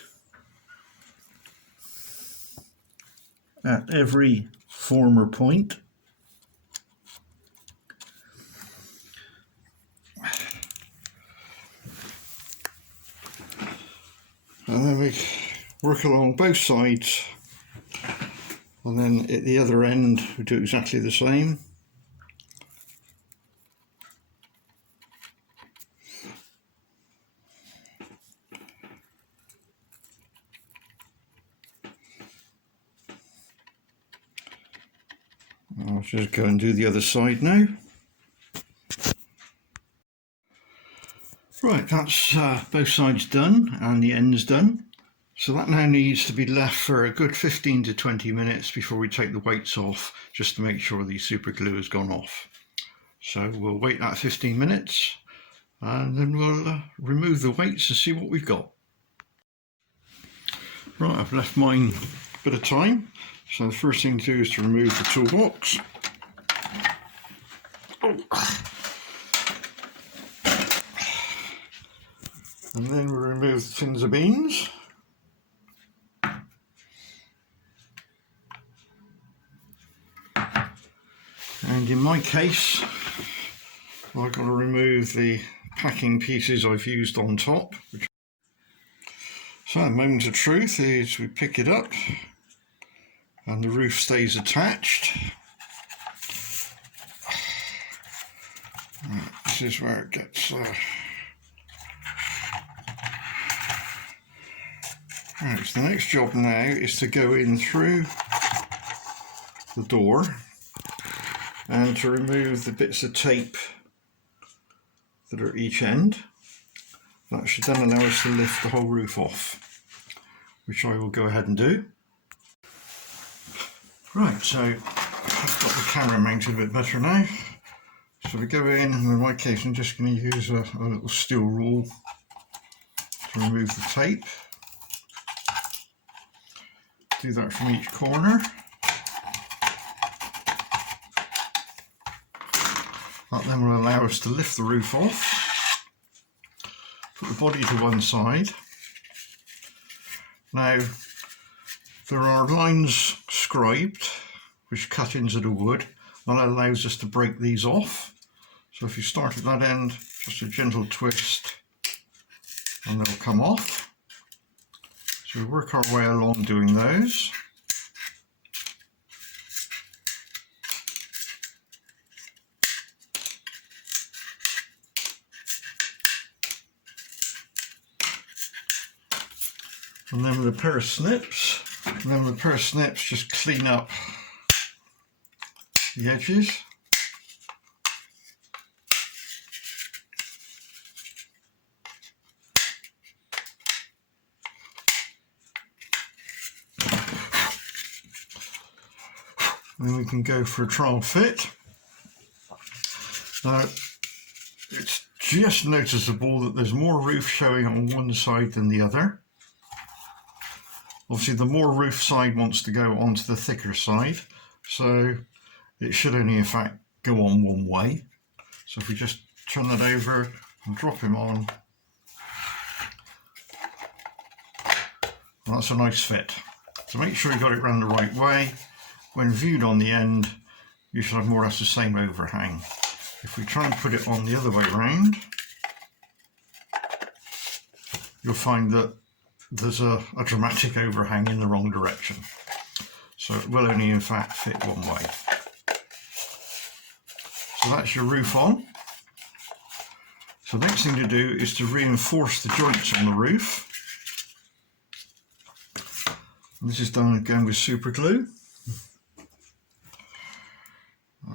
at every former point. And then we work along both sides, and then at the other end we do exactly the same. I'll just go and do the other side now. Right, that's both sides done and the ends done. So that now needs to be left for a good 15 to 20 minutes before we take the weights off, just to make sure the super glue has gone off. So we'll wait that 15 minutes and then we'll remove the weights and see what we've got. Right, I've left mine a bit of time. So the first thing to do is to remove the toolbox. And then we remove the tins of beans. And in my case, I've got to remove the packing pieces I've used on top. So the moment of truth is we pick it up and the roof stays attached. Right, this is where it gets right, so the next job now is to go in through the door and to remove the bits of tape that are at each end. That should then allow us to lift the whole roof off, which I will go ahead and do. Right, so I've got the camera mounted a bit better now. So we go in, and in my case I'm just going to use a little steel rule to remove the tape. Do that from each corner. That then will allow us to lift the roof off, put the body to one side. Now there are lines scribed which cut into the wood. That allows us to break these off. So if you start at that end, just a gentle twist and they'll come off. So we work our way along doing those. And then with a pair of snips, just clean up the edges. Then we can go for a trial fit. Now, it's just noticeable that there's more roof showing on one side than the other. Obviously, the more roof side wants to go onto the thicker side, so it should only in fact go on one way. So if we just turn that over and drop him on, well, that's a nice fit. So make sure you got it round the right way. When viewed on the end, you should have more or less the same overhang. If we try and put it on the other way round, you'll find that there's a dramatic overhang in the wrong direction. So it will only in fact fit one way. So that's your roof on. So the next thing to do is to reinforce the joints on the roof. And this is done again with super glue.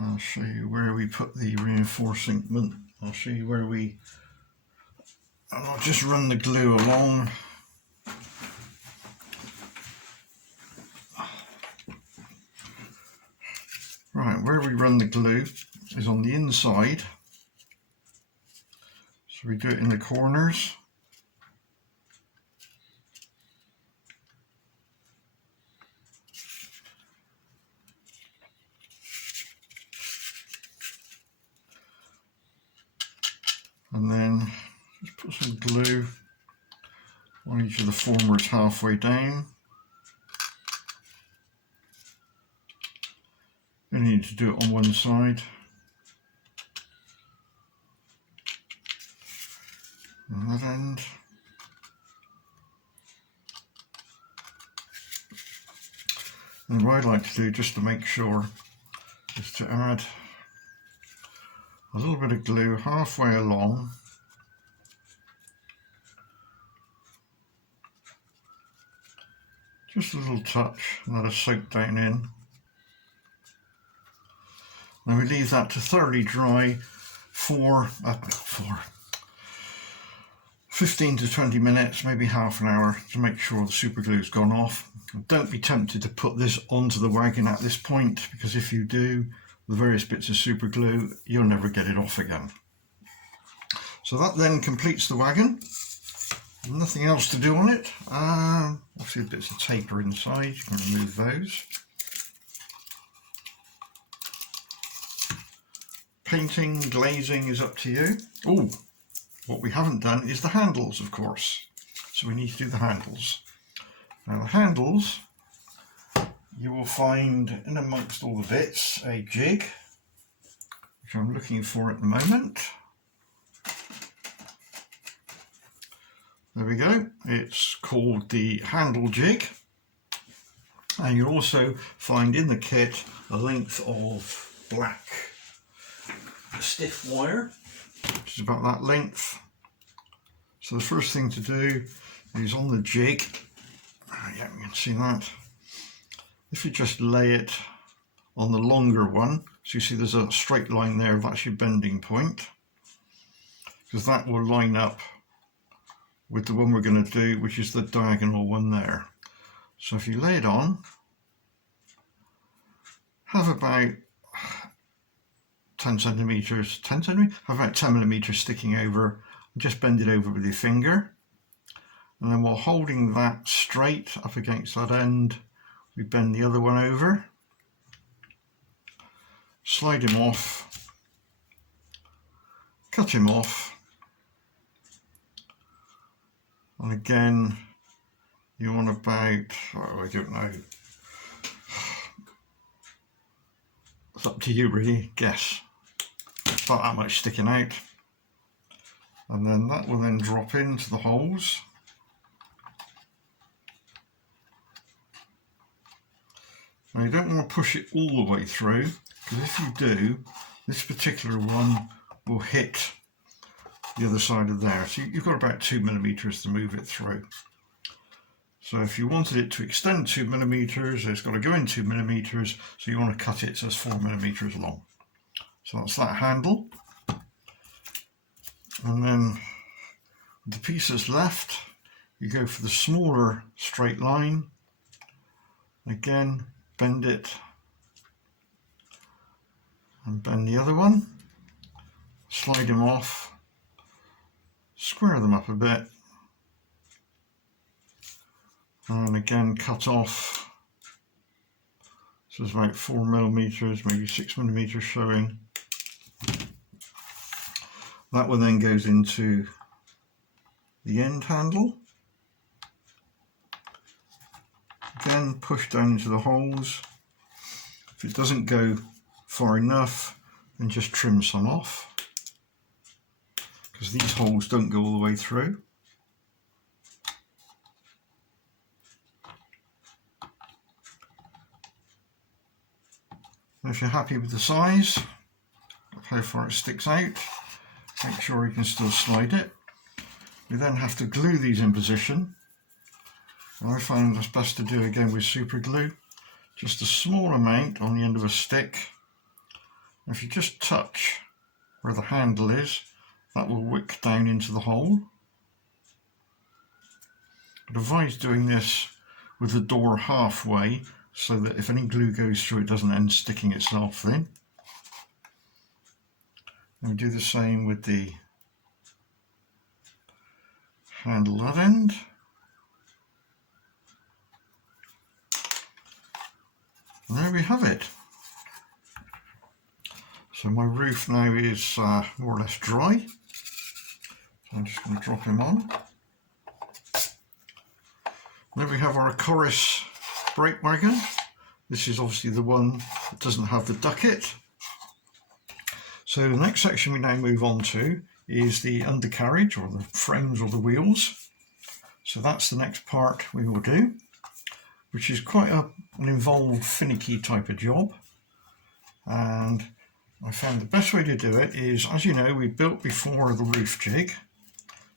I'll show you where we put the reinforcement. I'll show you where and I'll just run the glue along. Right, where we run the glue is on the inside. So we do it in the corners. And then just put some glue on each of the formers halfway down. You need to do it on one side. On that end. And what I'd like to do, just to make sure, is to add a little bit of glue halfway along. Just a little touch, and let it soak down in. Now we leave that to thoroughly dry for 15 to 20 minutes, maybe half an hour, to make sure the super glue's gone off. And don't be tempted to put this onto the wagon at this point, because if you do, the various bits of super glue, you'll never get it off again. So that then completes the wagon. Nothing else to do on it. Obviously bits of taper inside, you can remove those. Painting, glazing is up to you. Oh, what we haven't done is the handles, of course. So we need to do the handles. Now the handles, you will find in amongst all the bits a jig, which I'm looking for at the moment. There we go. It's called the handle jig. And you'll also find in the kit a length of black stiff wire, which is about that length. So the first thing to do is on the jig, yeah, you can see that. If you just lay it on the longer one, so you see there's a straight line there, that's your bending point, because that will line up with the one we're going to do, which is the diagonal one there. So if you lay it on, have about 10 centimeters, have about 10 millimeters sticking over, just bend it over with your finger. And then while holding that straight up against that end, we bend the other one over, slide him off, cut him off, and again you want about, oh, I don't know, it's up to you really, guess, about that much sticking out, and then that will then drop into the holes. Now you don't want to push it all the way through, because if you do, this particular one will hit the other side of there. So you've got about 2 millimeters to move it through. So if you wanted it to extend 2 millimeters, it's got to go in 2 millimeters, so you want to cut it so it's 4 millimeters long. So that's that handle. And then the piece that's left, you go for the smaller straight line. Again, bend it and bend the other one, slide them off, square them up a bit, and again cut off. So it's about 4 millimeters, maybe 6 millimeters showing. That one then goes into the end handle. Again, push down into the holes. If it doesn't go far enough, then just trim some off, because these holes don't go all the way through. And if you're happy with the size of how far it sticks out, make sure you can still slide it. We then have to glue these in position. And I find it's best to do again with super glue, just a small amount on the end of a stick. And if you just touch where the handle is, that will wick down into the hole. I'd advise doing this with the door halfway so that if any glue goes through it doesn't end sticking itself in. And we do the same with the handle that end. And there we have it. So my roof now is more or less dry. So I'm just going to drop him on. Then we have our Corris Brake Wagon. This is obviously the one that doesn't have the ducket. So the next section we now move on to is the undercarriage, or the frames or the wheels. So that's the next part we will do, which is quite an involved, finicky type of job. And I found the best way to do it is, as you know, we built before the roof jig.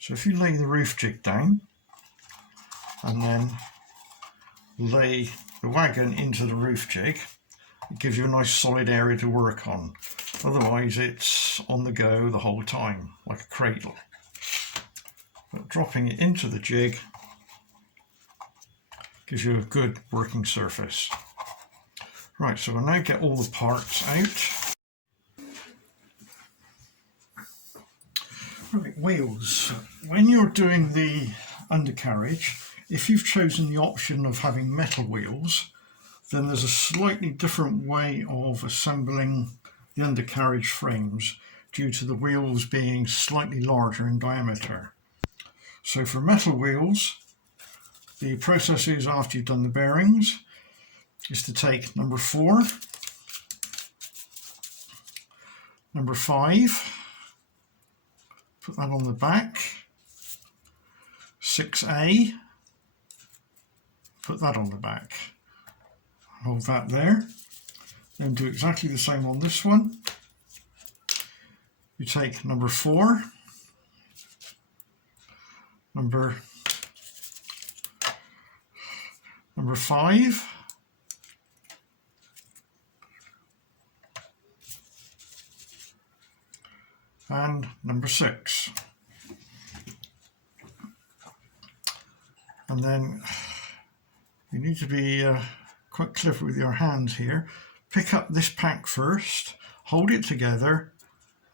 So if you lay the roof jig down and then lay the wagon into the roof jig, it gives you a nice solid area to work on. Otherwise it's on the go the whole time, like a cradle. But dropping it into the jig gives you a good working surface. Right, so we'll now get all the parts out. Right, wheels. When you're doing the undercarriage, if you've chosen the option of having metal wheels, then there's a slightly different way of assembling the undercarriage frames due to the wheels being slightly larger in diameter. So for metal wheels, the process is, after you've done the bearings, is to take number 4, number 5, put that on the back, 6A, put that on the back. Hold that there. Then do exactly the same on this one. You take number 4, number 5, and number 6. And then you need to be quite clever with your hands here. Pick up this pack first, hold it together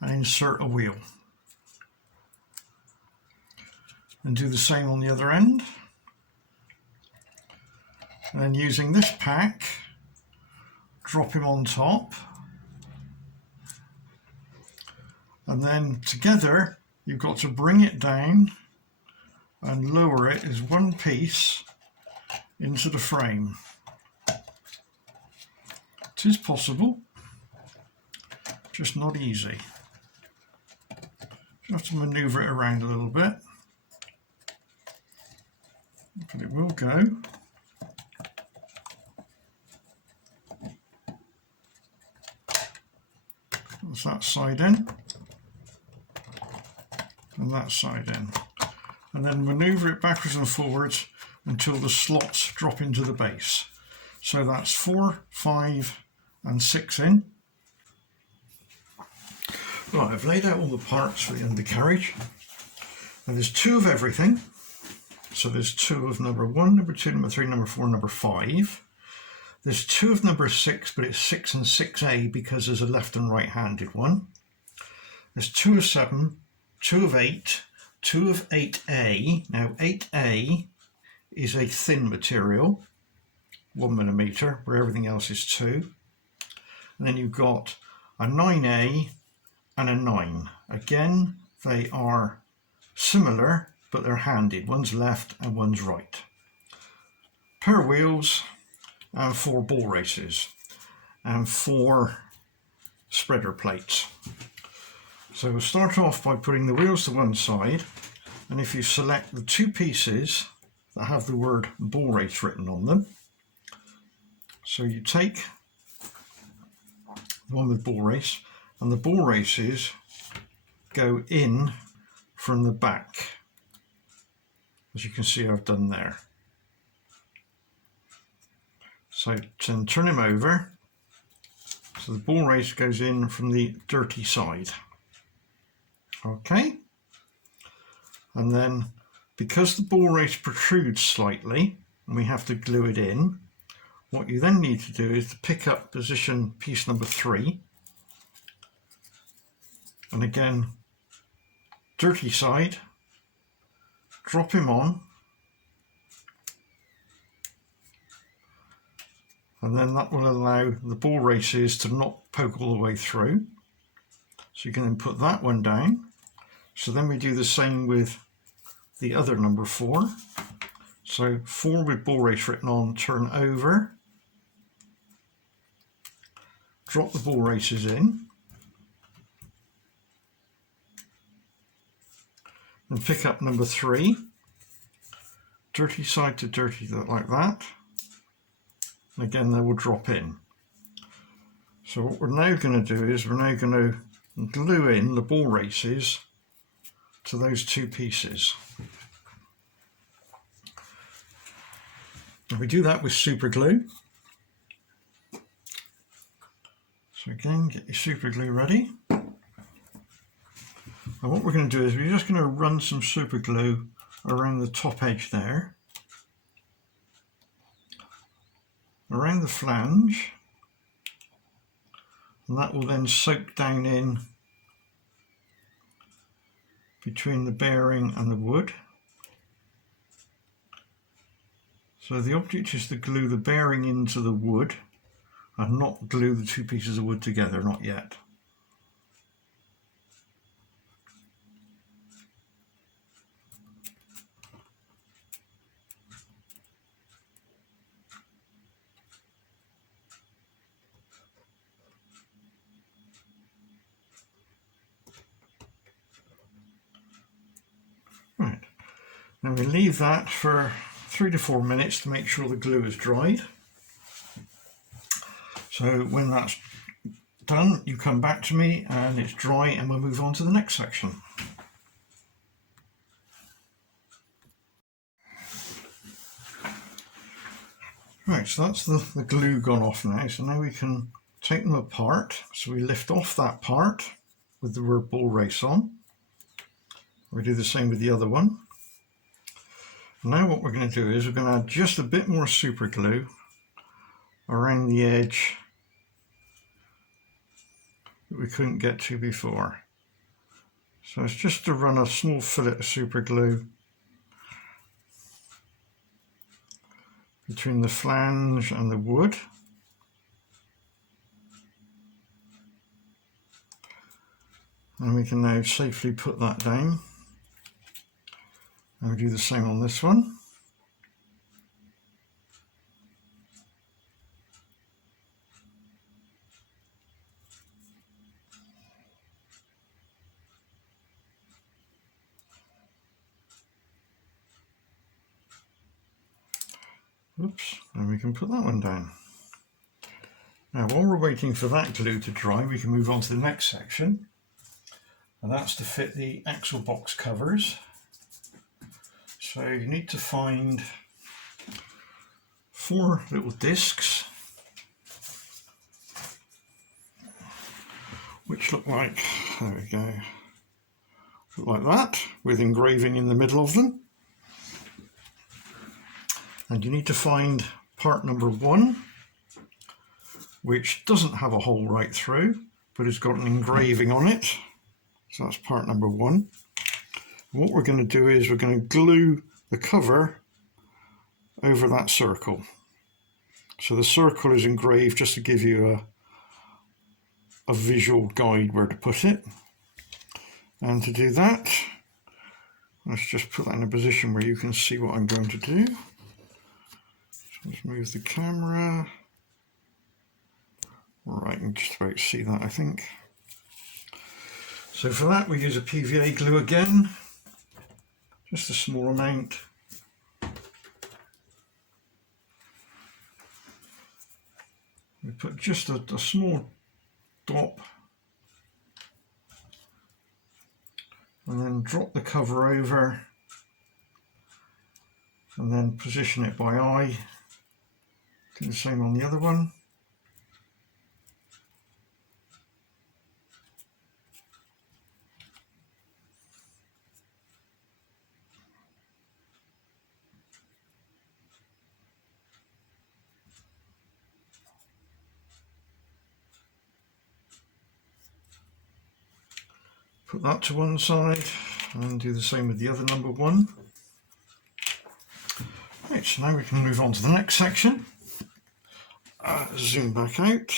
and insert a wheel. And do the same on the other end. And then using this pack, drop him on top. And then together you've got to bring it down and lower it as one piece into the frame. It is possible, just not easy. You have to manoeuvre it around a little bit, but it will go. That's that side in, and that side in. And then manoeuvre it backwards and forwards until the slots drop into the base. So that's 4, 5 and 6 in. Right, I've laid out all the parts for the undercarriage. Now there's 2 of everything. So there's 2 of number 1, number 2, number 3, number 4, number 5. There's 2 of number 6, but it's 6 and 6A because there's a left and right handed one. There's 2 of 7, 2 of 8, 2 of 8A. Now 8A is a thin material, 1mm, where everything else is 2. And then you've got a 9A and a 9. Again, they are similar, but they're handed. One's left and one's right. Pair of wheels and 4 ball races and 4 spreader plates. So we'll start off by putting the wheels to one side, and if you select the 2 pieces that have the word ball race written on them, so you take the one with ball race, and the ball races go in from the back, as you can see I've done there. So then turn him over, so the ball race goes in from the dirty side. Okay, and then because the ball race protrudes slightly and we have to glue it in, what you then need to do is to pick up position piece number 3, and again dirty side, drop him on, and then that will allow the ball races to not poke all the way through. So you can then put that one down. So then we do the same with the other number 4. So 4 with ball race written on, turn over, drop the ball races in, and pick up number 3, dirty side to dirty like that. And again they will drop in. So what we're now going to do is we're now going to glue in the ball races to those 2 pieces. And we do that with super glue. So again, get your super glue ready. And what we're going to do is we're just going to run some super glue around the top edge there, around the flange, and that will then soak down in between the bearing and the wood. So the object is to glue the bearing into the wood and not glue the 2 pieces of wood together, not yet. Right, then we leave that for 3 to 4 minutes to make sure the glue is dried. So when that's done, you come back to me and it's dry, and we'll move on to the next section. Right, so that's the glue gone off now, so now we can take them apart. So we lift off that part with the word ball race on. We do the same with the other one. Now what we're going to do is we're going to add just a bit more super glue around the edge that we couldn't get to before. So it's just to run a small fillet of super glue between the flange and the wood. And we can now safely put that down. And we do the same on this one. Oops, and we can put that one down. Now while we're waiting for that glue to dry, we can move on to the next section, and that's to fit the axle box covers. So you need to find 4 little discs which look like, there we go, look like that, with engraving in the middle of them. And you need to find part number 1, which doesn't have a hole right through, but it's got an engraving on it. So that's part number 1. And what we're going to do is we're going to glue the cover over that circle. So the circle is engraved just to give you a visual guide where to put it. And to do that, let's just put that in a position where you can see what I'm going to do. So let's move the camera. Right, you can just about see that, I think. So for that we use a PVA glue again, just a small amount. We put just a small stop, and then drop the cover over, and then position it by eye. Do the same on the other one. Put that to one side and do the same with the other number one. Right, so now we can move on to the next section. Zoom back out.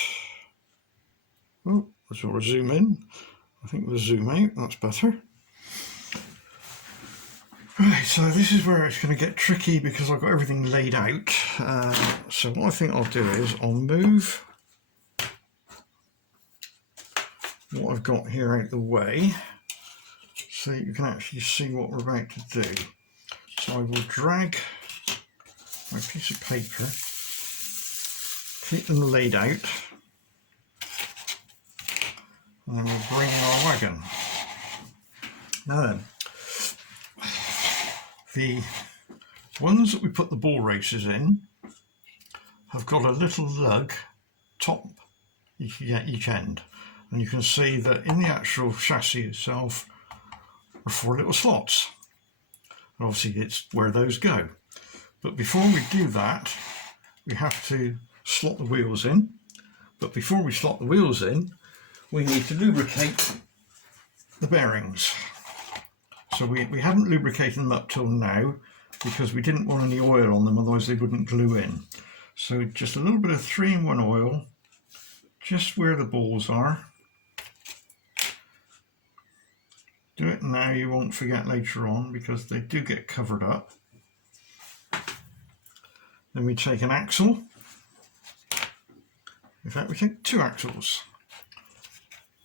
Oh, let's sort of zoom in. I think we'll zoom out, that's better. Right, so this is where it's going to get tricky because I've got everything laid out. So what I think I'll do is I'll move what I've got here out of the way so you can actually see what we're about to do. So I will drag my piece of paper, keep them laid out, and then we'll bring in our wagon. Now then, the ones that we put the ball races in have got a little lug top each end, and you can see that in the actual chassis itself are 4 little slots. And obviously it's where those go. But before we do that, we have to slot the wheels in. But before we slot the wheels in, we need to lubricate the bearings. So we haven't lubricated them up till now because we didn't want any oil on them, otherwise they wouldn't glue in. So just a little bit of 3-in-1 oil, just where the balls are. Do it now, you won't forget later on because they do get covered up. Then we take an axle. In fact, we take 2 axles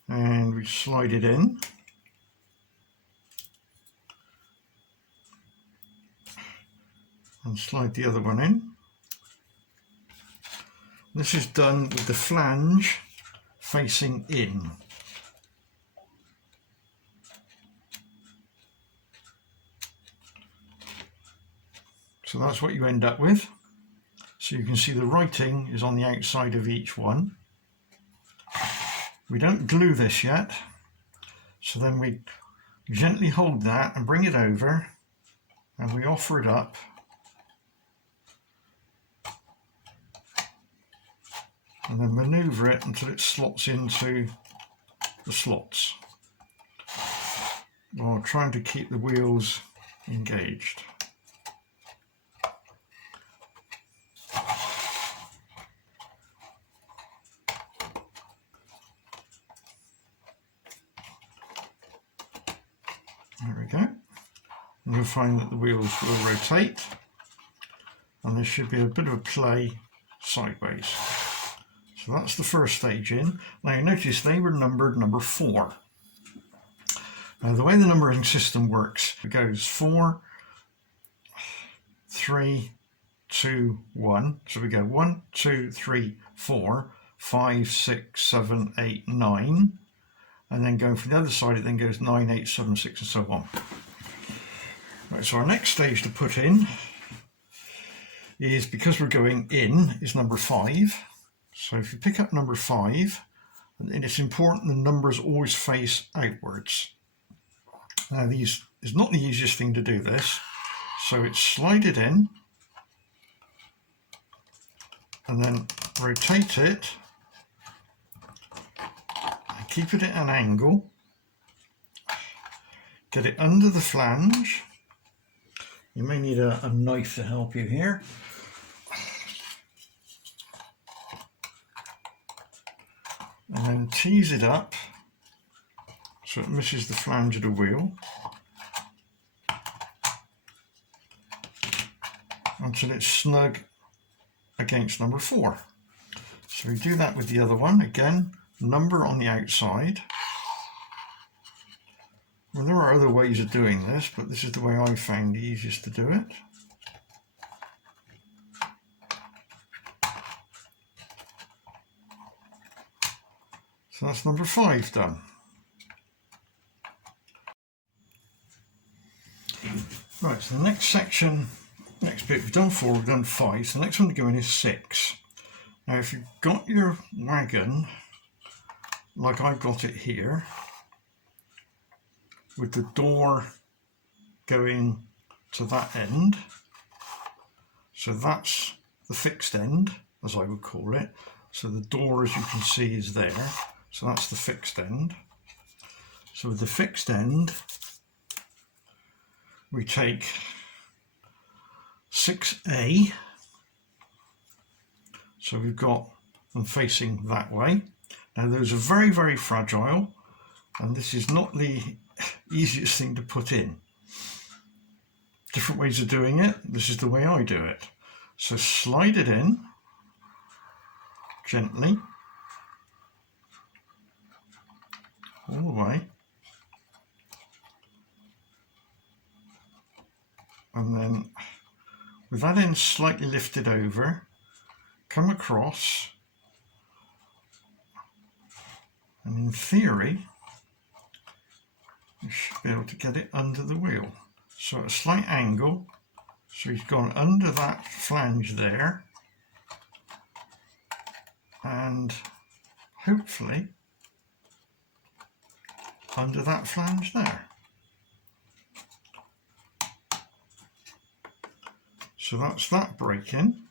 and we slide it in. And slide the other one in. This is done with the flange facing in. So that's what you end up with. So you can see the writing is on the outside of each one. We don't glue this yet. So then we gently hold that and bring it over and we offer it up. And then manoeuvre it until it slots into the slots while trying to keep the wheels engaged. There we go. And you'll find that the wheels will rotate and there should be a bit of a play sideways. So that's the first stage in. Now you notice they were numbered number 4. Now the way the numbering system works, it goes 4, 3, 2, 1. So we go 1, 2, 3, 4, 5, 6, 7, 8, 9. And then going from the other side it then goes 9, 8, 7, 6 and so on. Right, so our next stage to put in is, because we're going in, is number 5. So if you pick up number 5, and it's important the numbers always face outwards. Now these is not the easiest thing to do this, so it's slide it in and then rotate it and keep it at an angle. Get it under the flange. You may need a knife to help you here. And then tease it up so it misses the flange of the wheel until it's snug against number 4. So we do that with the other one. Again, number on the outside. Well, there are other ways of doing this, but this is the way I found the easiest to do it. So that's number 5 done. Right, so the next section, next bit we've done 4, we've done 5, so the next one to go in is 6. Now if you've got your wagon like I've got it here, with the door going to that end, so that's the fixed end, as I would call it. So the door, as you can see, is there, so that's the fixed end. So with the fixed end, we take 6A, so we've got them facing that way. Now those are very, very fragile, and this is not the easiest thing to put in. Different ways of doing it, this is the way I do it. So slide it in gently all the way, and then with that end slightly lifted over, come across, and in theory you should be able to get it under the wheel. So at a slight angle, so he's gone under that flange there, and hopefully under that flange there. So that's that brake in.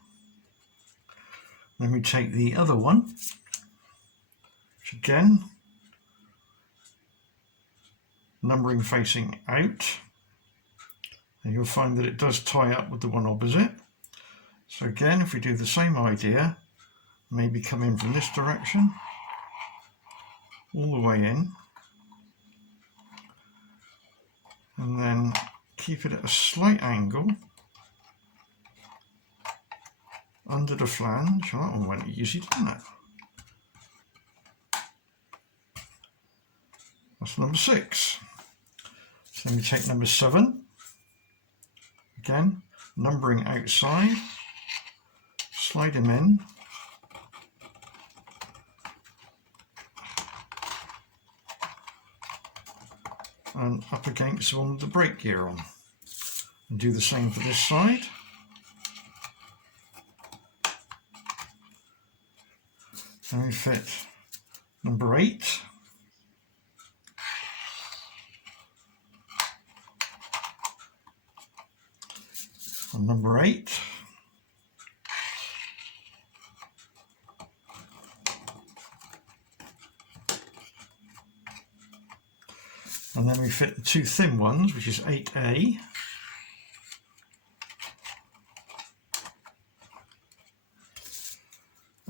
Then we take the other one, which again, numbering facing out, and you'll find that it does tie up with the one opposite. So again, if we do the same idea, maybe come in from this direction, all the way in, and then keep it at a slight angle under the flange. Oh, that one went easy, didn't it? That's number 6. So then we take number 7. Again, numbering outside, slide him in, and up against one with the brake gear on. And do the same for this side. Then we fit number 8. On number 8. And then we fit the 2 thin ones, which is 8A.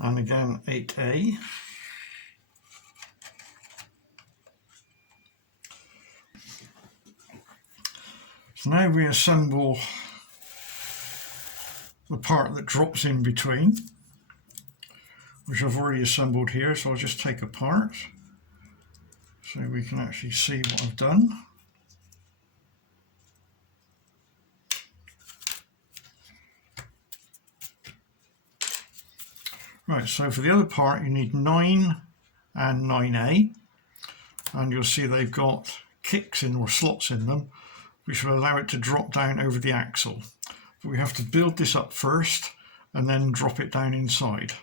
And again 8A. So now we assemble the part that drops in between, which I've already assembled here, so I'll just take apart so we can actually see what I've done. Right, so for the other part you need 9 and 9A, and you'll see they've got kicks in, or slots in them, which will allow it to drop down over the axle. But we have to build this up first and then drop it down inside.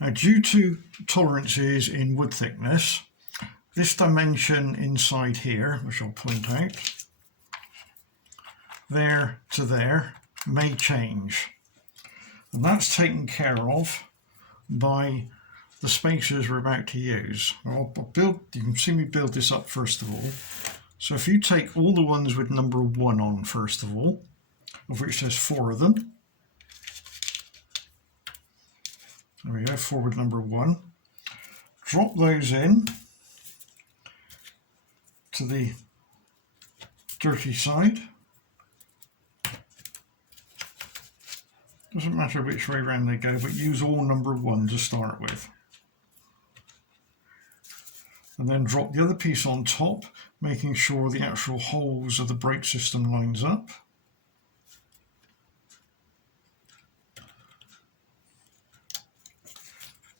Now, due to tolerances in wood thickness, this dimension inside here, which I'll point out, there to there, may change. And that's taken care of by the spacers we're about to use. You can see me build this up first of all. So if you take all the ones with number 1 on first of all, of which there's 4 of them. There we go, 4 with number 1. Drop those in to the dirty side. Doesn't matter which way around they go, but use all number 1 to start with. And then drop the other piece on top, making sure the actual holes of the brake system lines up.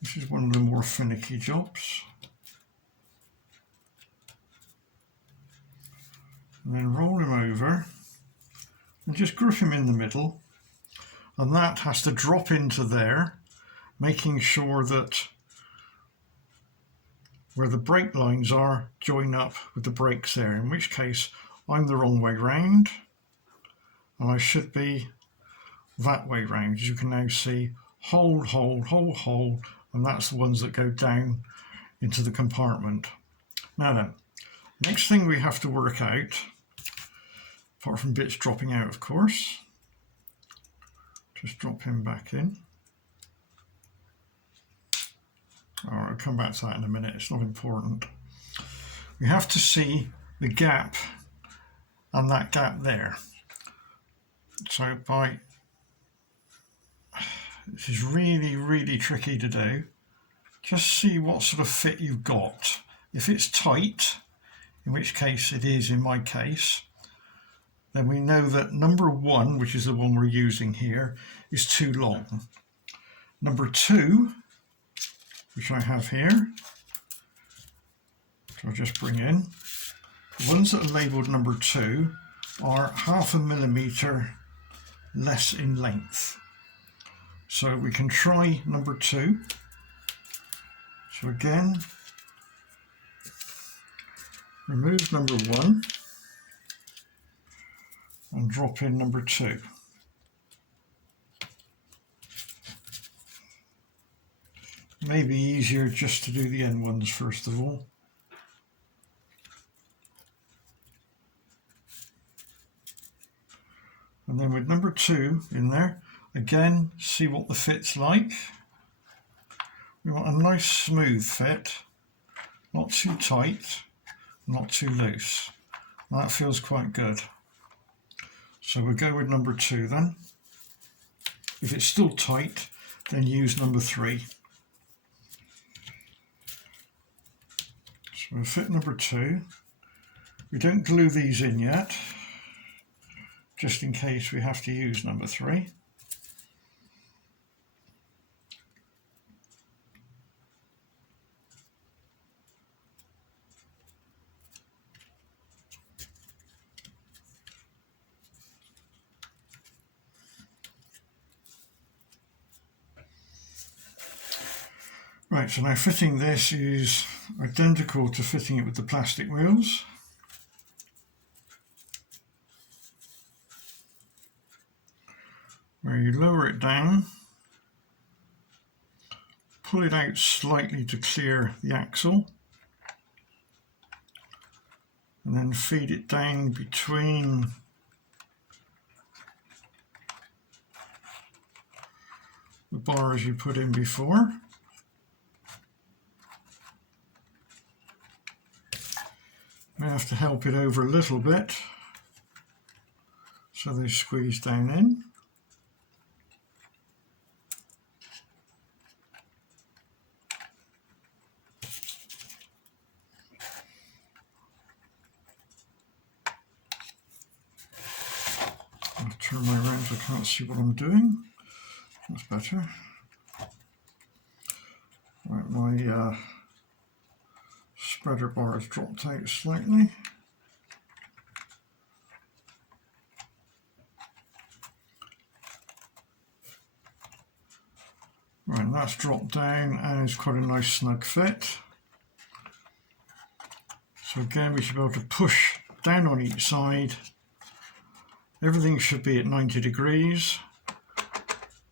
This is one of the more finicky jobs. and then roll him over and just grip him in the middle, and that has to drop into there, making sure that where the brake lines are join up with the brakes there, in which case I'm the wrong way round and I should be that way round. As you can now see, hold, hold, hold, hold, and that's the ones that go down into the compartment. Now then, next thing we have to work out, apart from bits dropping out of course, just drop him back in. Alright, I'll come back to that in a minute, it's not important. We have to see the gap and that gap there. So this is really tricky to do. Just see what sort of fit you've got. If it's tight, in which case it is in my case, then we know that number 1, which is the one we're using here, is too long. Number 2, which I have here, which I'll just bring in, the ones that are labelled number 2 are 0.5 millimetre less in length. So we can try number 2. So again, remove number 1 and drop in number 2. Maybe easier just to do the end ones first of all. And then with number 2 in there, again, see what the fit's like. We want a nice smooth fit, not too tight, not too loose. That feels quite good. So we'll go with number 2 then. If it's still tight, then use number 3. So we'll fit number 2. We don't glue these in yet, just in case we have to use number 3. Right, so now fitting this is identical to fitting it with the plastic wheels. Where you lower it down, pull it out slightly to clear the axle, and then feed it down between the bars you put in before. I have to help it over a little bit so they squeeze down in. I'll turn my around so I can't see what I'm doing. That's better. Right, my spreader bar has dropped out slightly. Right, and that's dropped down and it's quite a nice snug fit. So again, we should be able to push down on each side. Everything should be at 90 degrees. A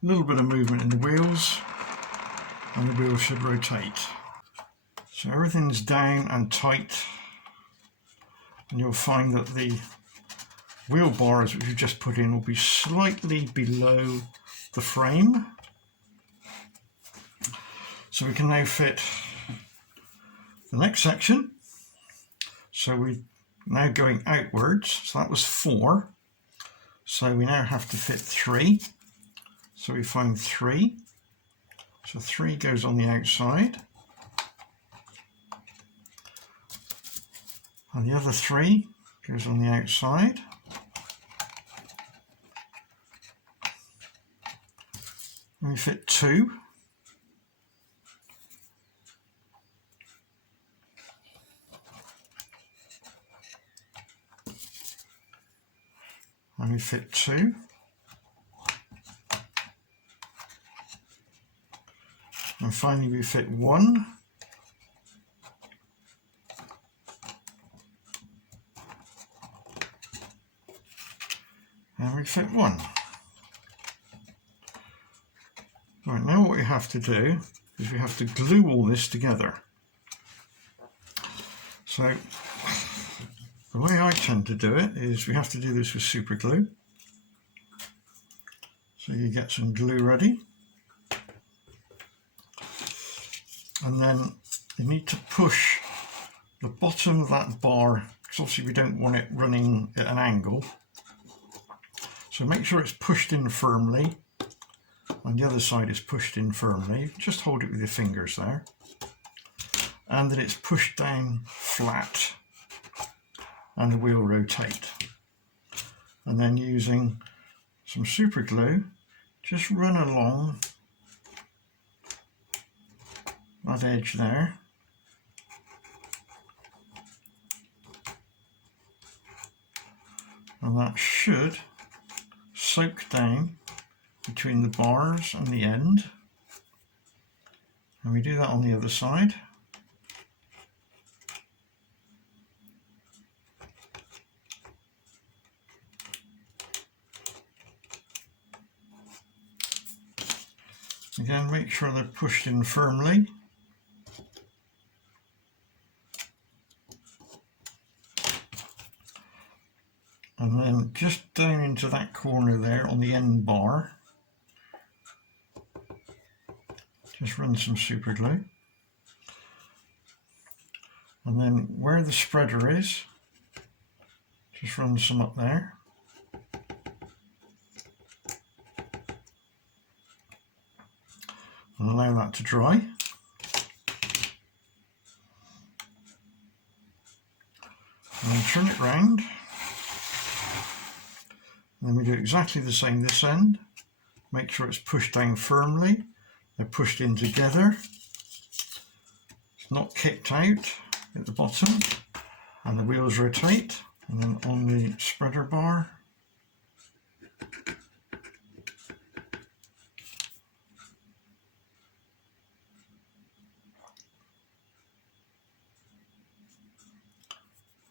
little bit of movement in the wheels and the wheels should rotate. So everything's down and tight, and you'll find that the wheel bars which you've just put in will be slightly below the frame. So we can now fit the next section. So we're now going outwards, so that was 4. So we now have to fit 3. So we find 3. So 3 goes on the outside. And the other 3 goes on the outside. And we fit 2. and we fit 2. And finally we fit 1. And we fit 1. Right, now what we have to do is we have to glue all this together. So the way I tend to do it is we have to do this with super glue. So you get some glue ready. And then you need to push the bottom of that bar, because obviously we don't want it running at an angle. So make sure it's pushed in firmly, and the other side is pushed in firmly. Just hold it with your fingers there. And then it's pushed down flat, and the wheel rotate. And then using some super glue, just run along that edge there. And that should soak down between the bars and the end. And we do that on the other side. Again, make sure they're pushed in firmly. And then just down into that corner there on the end bar, just run some super glue. And then where the spreader is, just run some up there. And allow that to dry. And then turn it round. And then we do exactly the same this end. Make sure it's pushed down firmly. They're pushed in together. It's not kicked out at the bottom. And the wheels rotate. And then on the spreader bar,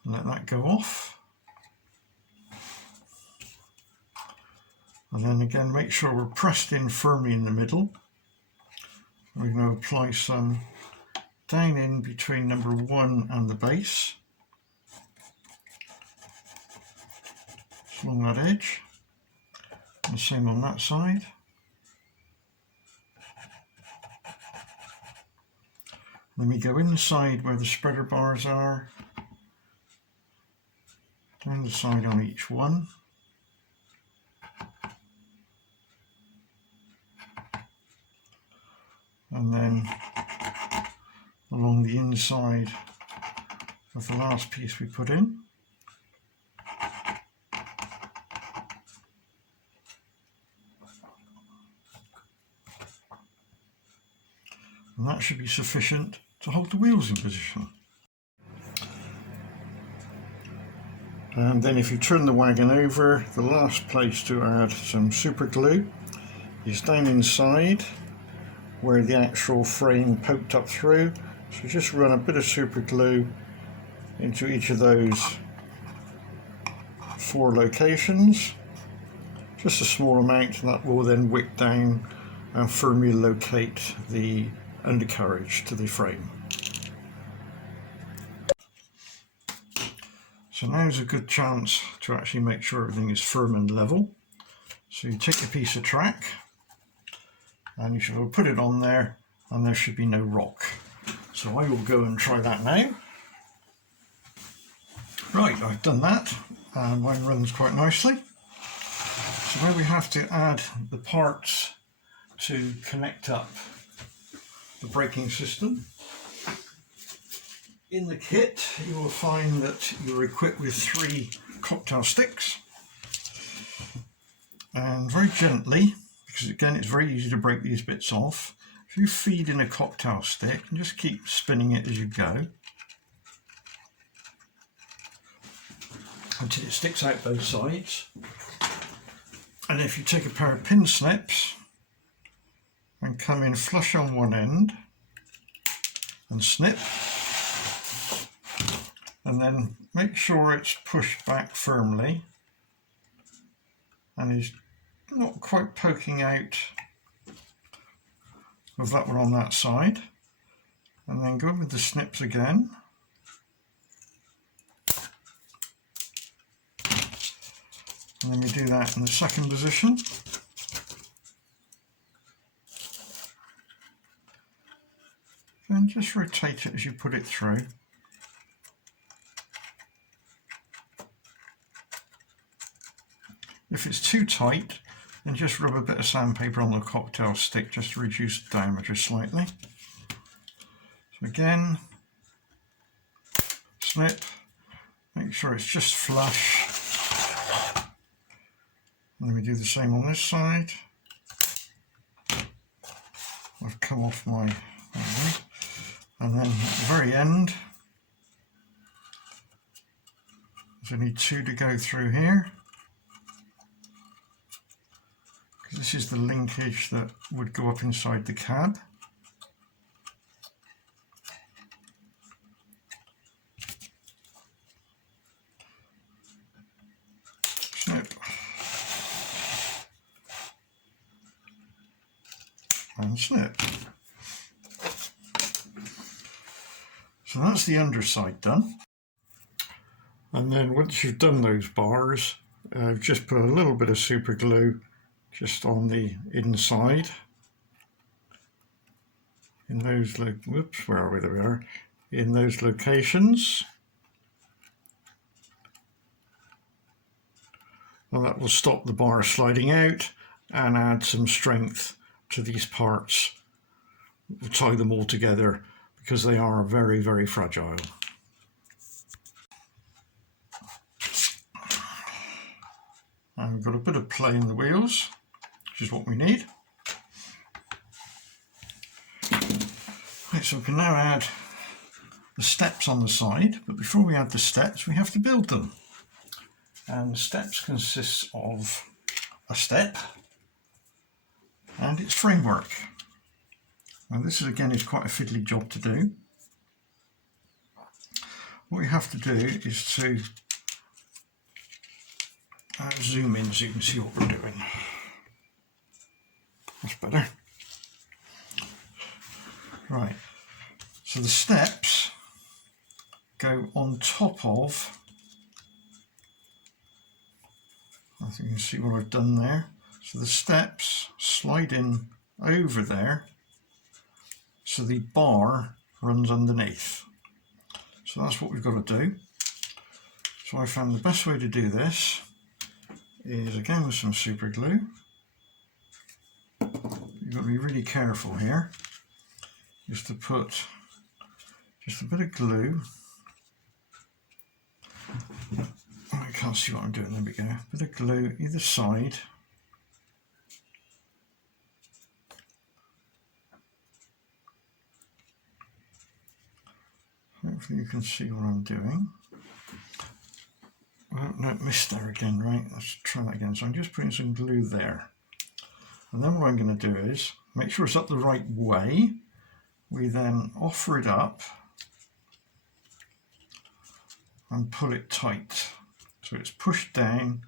let that go off. And then again, make sure we're pressed in firmly in the middle. We're going to apply some down in between number 1 and the base, just along that edge. And the same on that side. Then we go inside where the spreader bars are, down the side on each one. And then along the inside of the last piece we put in. And that should be sufficient to hold the wheels in position. And then if you turn the wagon over, the last place to add some super glue is down inside where the actual frame poked up through. So just run a bit of super glue into each of those 4 locations, just a small amount, and that will then wick down and firmly locate the undercarriage to the frame. So now's a good chance to actually make sure everything is firm and level. So you take a piece of track and you should put it on there, and there should be no rock. So I will go and try that now. Right, I've done that, and mine runs quite nicely. So now we have to add the parts to connect up the braking system. In the kit you will find that you're equipped with 3 cocktail sticks, and very gently, because again it's very easy to break these bits off, if you feed in a cocktail stick and just keep spinning it as you go until it sticks out both sides. And if you take a pair of pin snips and come in flush on one end and snip, and then make sure it's pushed back firmly and is not quite poking out of that one on that side, and then go with the snips again. And then we do that in the second position. Then just rotate it as you put it through. If it's too tight, then just rub a bit of sandpaper on the cocktail stick just to reduce the diameter slightly. So again, snip, make sure it's just flush. And then we do the same on this side. I've come off my, and then at the very end, there's only two to go through here. This is the linkage that would go up inside the cab. Snip. And snip. So that's the underside done. And then once you've done those bars, just put a little bit of super glue just on the inside in those whoops, where are we? There we are. In those locations, and that will stop the bar sliding out and add some strength to these parts. We'll tie them all together because they are very, very fragile. And we've got a bit of play in the wheels, which is what we need. Right, so we can now add the steps on the side, but before we add the steps, we have to build them. And the steps consist of a step and its framework. Now this again is quite a fiddly job to do. What we have to do is to zoom in so you can see what we're doing. That's better. Right, so the steps go on top of, I think you can see what I've done there. So the steps slide in over there, so the bar runs underneath. So that's what we've got to do. So I found the best way to do this is again with some super glue. You've got to be really careful here, just to put just a bit of glue. Oh, I can't see what I'm doing, there we go. A bit of glue either side. Hopefully you can see what I'm doing. Oh, no, missed there again, right? Let's try that again. So I'm just putting some glue there. And then what I'm going to do is make sure it's up the right way. We then offer it up and pull it tight. So it's pushed down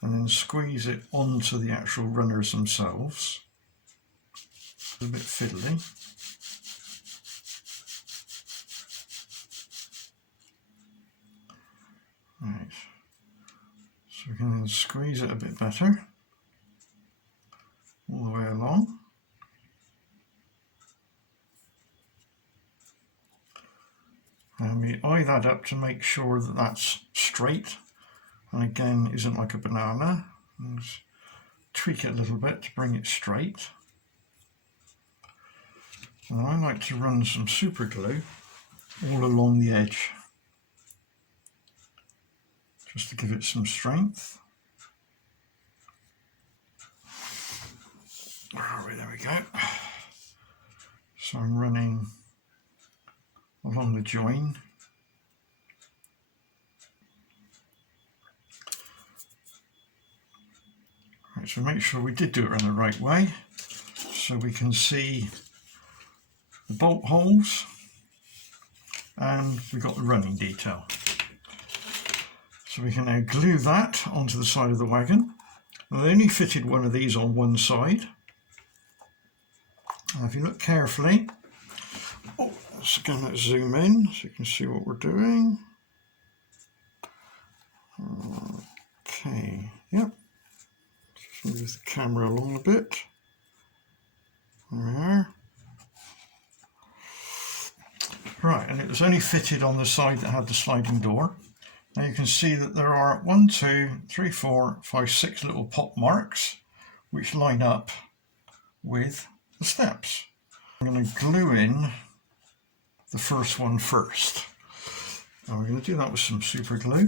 and then squeeze it onto the actual runners themselves. It's a bit fiddly. Right. So we can then squeeze it a bit better all the way along. And we eye that up to make sure that that's straight and again isn't like a banana. And just tweak it a little bit to bring it straight. And I like to run some super glue all along the edge just to give it some strength. Where are we? There we go. So I'm running along the join. Right, Right, so make sure we did do it in the right way, so we can see the bolt holes, and we've got the running detail. So we can now glue that onto the side of the wagon. I only fitted one of these on one side. Now if you look carefully, let's again zoom in so you can see what we're doing. Okay, yep. Just move the camera along a bit. There we are. Right, and it was only fitted on the side that had the sliding door. Now you can see that there are 1, 2, 3, 4, 5, 6 little pop marks which line up with the steps. I'm going to glue in the first one first. Now we're going to do that with some super glue.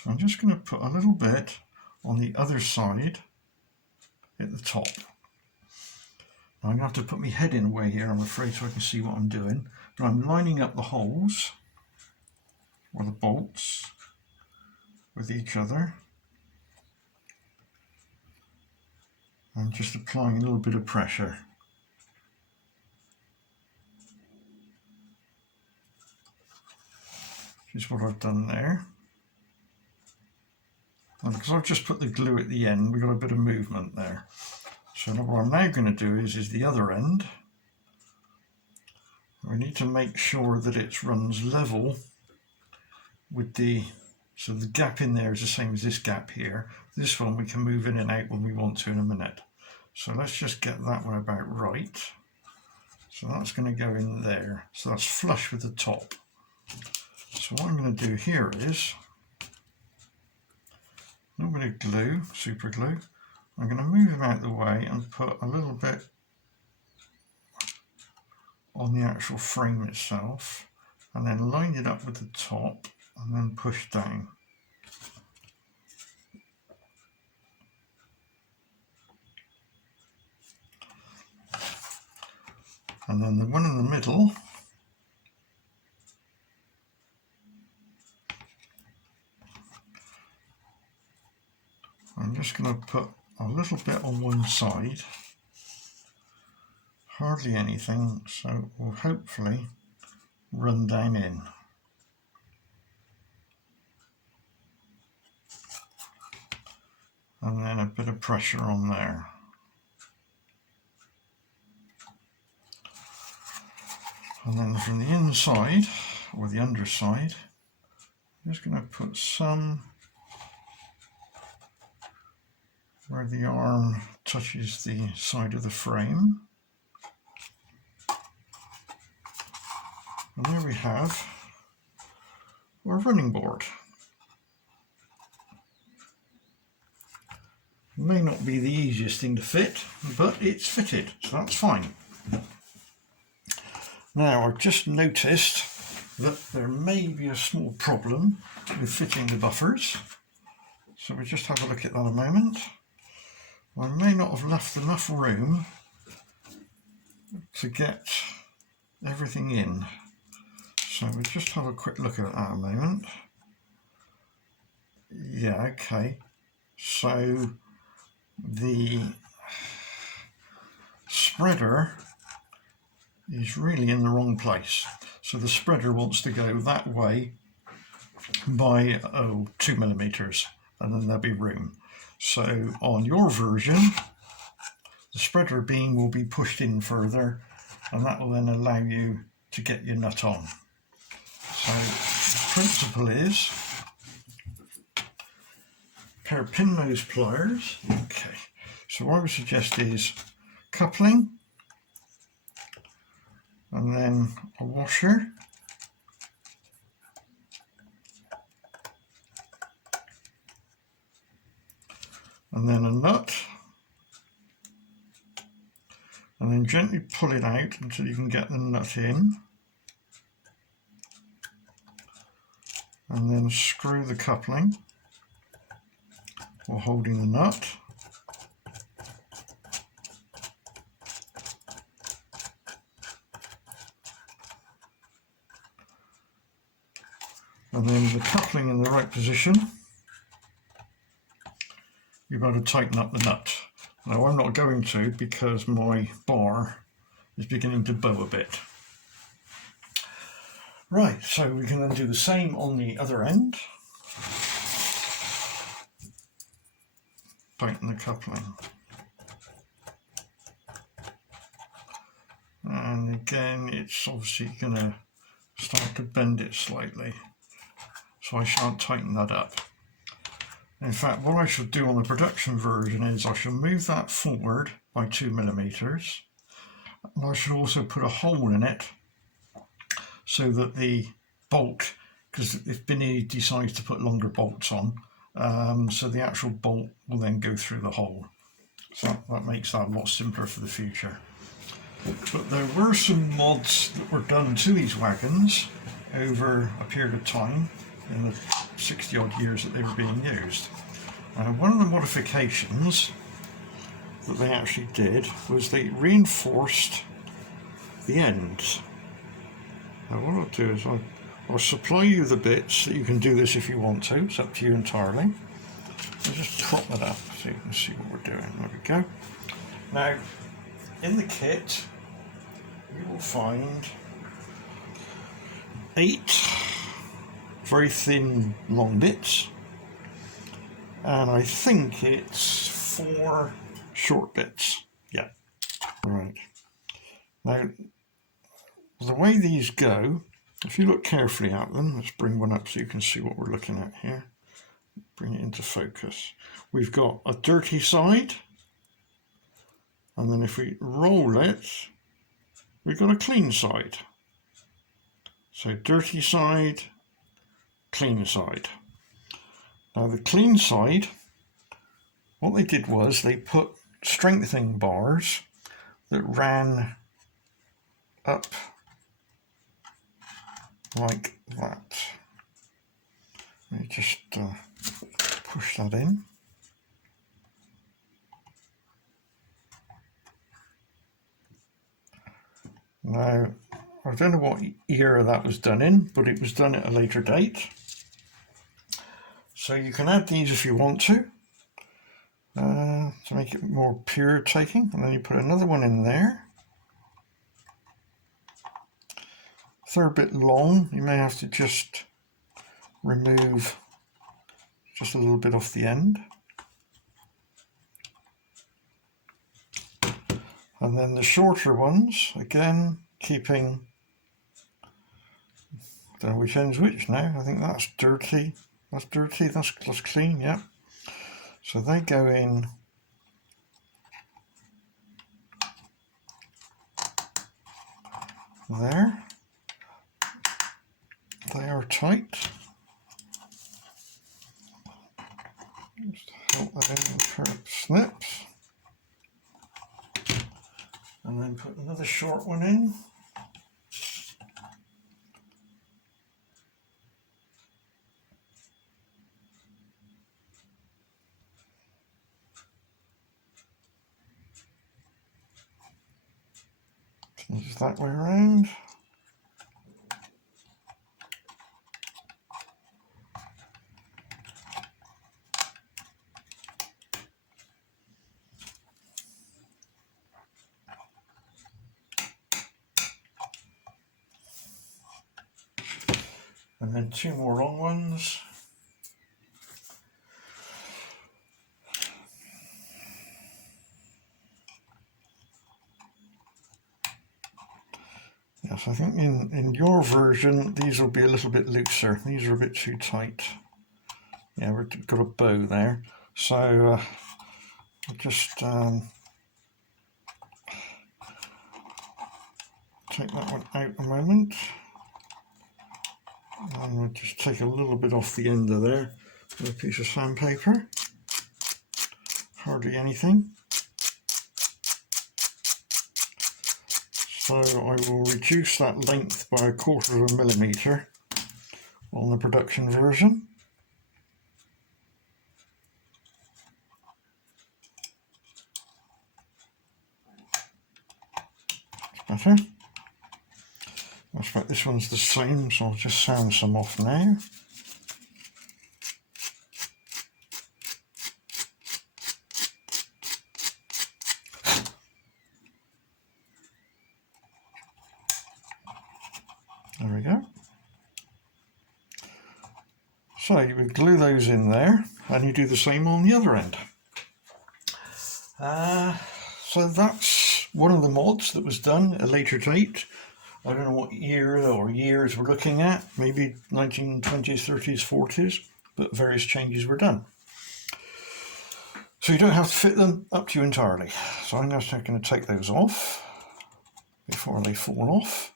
So I'm just going to put a little bit on the other side at the top. Now I'm going to have to put my head in a way here, I'm afraid, so I can see what I'm doing. But I'm lining up the holes, or the bolts, with each other. I'm just applying a little bit of pressure. Which is what I've done there. And because I've just put the glue at the end, we've got a bit of movement there. So what I'm now going to do is the other end. We need to make sure that it runs level with so the gap in there is the same as this gap here. This one we can move in and out when we want to in a minute. So let's just get that one about right. So that's going to go in there. So that's flush with the top. So what I'm going to do here is a little bit of glue, super glue. I'm going to move him out of the way and put a little bit on the actual frame itself, and then line it up with the top and then push down. And then the one in the middle, I'm just going to put a little bit on one side, hardly anything, so it will hopefully run down in. And then a bit of pressure on there. And then from the inside, or the underside, I'm just going to put some where the arm touches the side of the frame. And there we have our running board. It may not be the easiest thing to fit, but it's fitted, so that's fine. Now I've just noticed that there may be a small problem with fitting the buffers. So we'll just have a look at that a moment. I may not have left enough room to get everything in. So we'll just have a quick look at that a moment. Yeah, okay. So the spreader is really in the wrong place. So the spreader wants to go that way by 2 millimeters, and then there'll be room. So on your version, the spreader beam will be pushed in further, and that will then allow you to get your nut on. So the principle is a pair of pin nose pliers. Okay, so what I would suggest is coupling, and then a washer, and then a nut, and then gently pull it out until you can get the nut in, and then screw the coupling while holding the nut. And then the coupling in the right position, you've got to tighten up the nut. Now I'm not going to because my bar is beginning to bow a bit. Right, so we can then do the same on the other end. Tighten the coupling. And again, it's obviously going to start to bend it slightly, so I shan't tighten that up. In fact, what I should do on the production version is I shall move that forward by 2mm, and I should also put a hole in it so that the bolt, because if Binny decides to put longer bolts on, so the actual bolt will then go through the hole. So that makes that a lot simpler for the future. But there were some mods that were done to these wagons over a period of time in the 60 odd years that they were being used. One of the modifications that they actually did was they reinforced the ends. Now what I'll do is I'll supply you the bits that you can do this if you want to, it's up to you entirely. I'll just prop that up so you can see what we're doing. There we go. Now in the kit you will find 8 very thin long bits, and I think it's 4 short bits. Yeah. Right. Now the way these go, if you look carefully at them, let's bring one up so you can see what we're looking at here. Bring it into focus. We've got a dirty side, and then if we roll it, we've got a clean side. So dirty side, clean side. Now the clean side, what they did was they put strengthening bars that ran up like that. Let me just push that in. Now, I don't know what era that was done in, but it was done at a later date. So you can add these if you want to make it more pure taking, and then you put another one in there. If they're a bit long, you may have to just remove just a little bit off the end. And then the shorter ones, again, keeping, I don't know which end's which now. I think that's dirty, that's clean, yeah. So they go in there. They are tight. Just help that in with a pair of snips. And then put another short one in. Just that way around. And then 2 more long ones. Yes, I think in your version these will be a little bit looser. These are a bit too tight. Yeah, we've got a bow there. So I'll just take that one out a moment. And we'll just take a little bit off the end of there with a piece of sandpaper. Hardly anything. So I will reduce that length by 1/4 of a millimetre on the production version. That's better. In fact, this one's the same, so I'll just sand some off now. There we go. So you would glue those in there, and you do the same on the other end. So that's one of the mods that was done at a later date. I don't know what year or years we're looking at, maybe 1920s, 30s, 40s, but various changes were done. So you don't have to fit them, up to you entirely. So I'm just going to take those off before they fall off,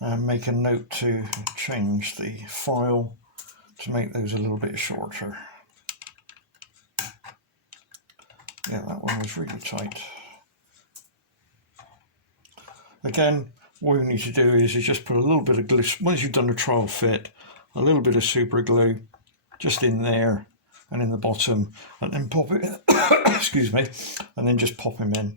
and make a note to change the file to make those a little bit shorter. Yeah, that one was really tight. Again, what we need to do is just put a little bit of glue, once you've done a trial fit, a little bit of super glue just in there and in the bottom, and then pop it excuse me, and then just pop them in.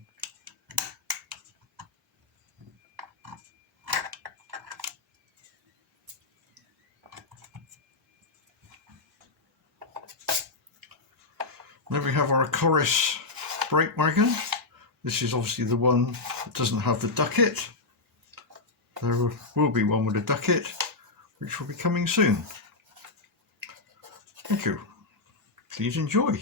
Then we have our Corris Brake Wagon. This is obviously the one that doesn't have the ducket. There will be one with a ducket, which will be coming soon. Thank you. Please enjoy.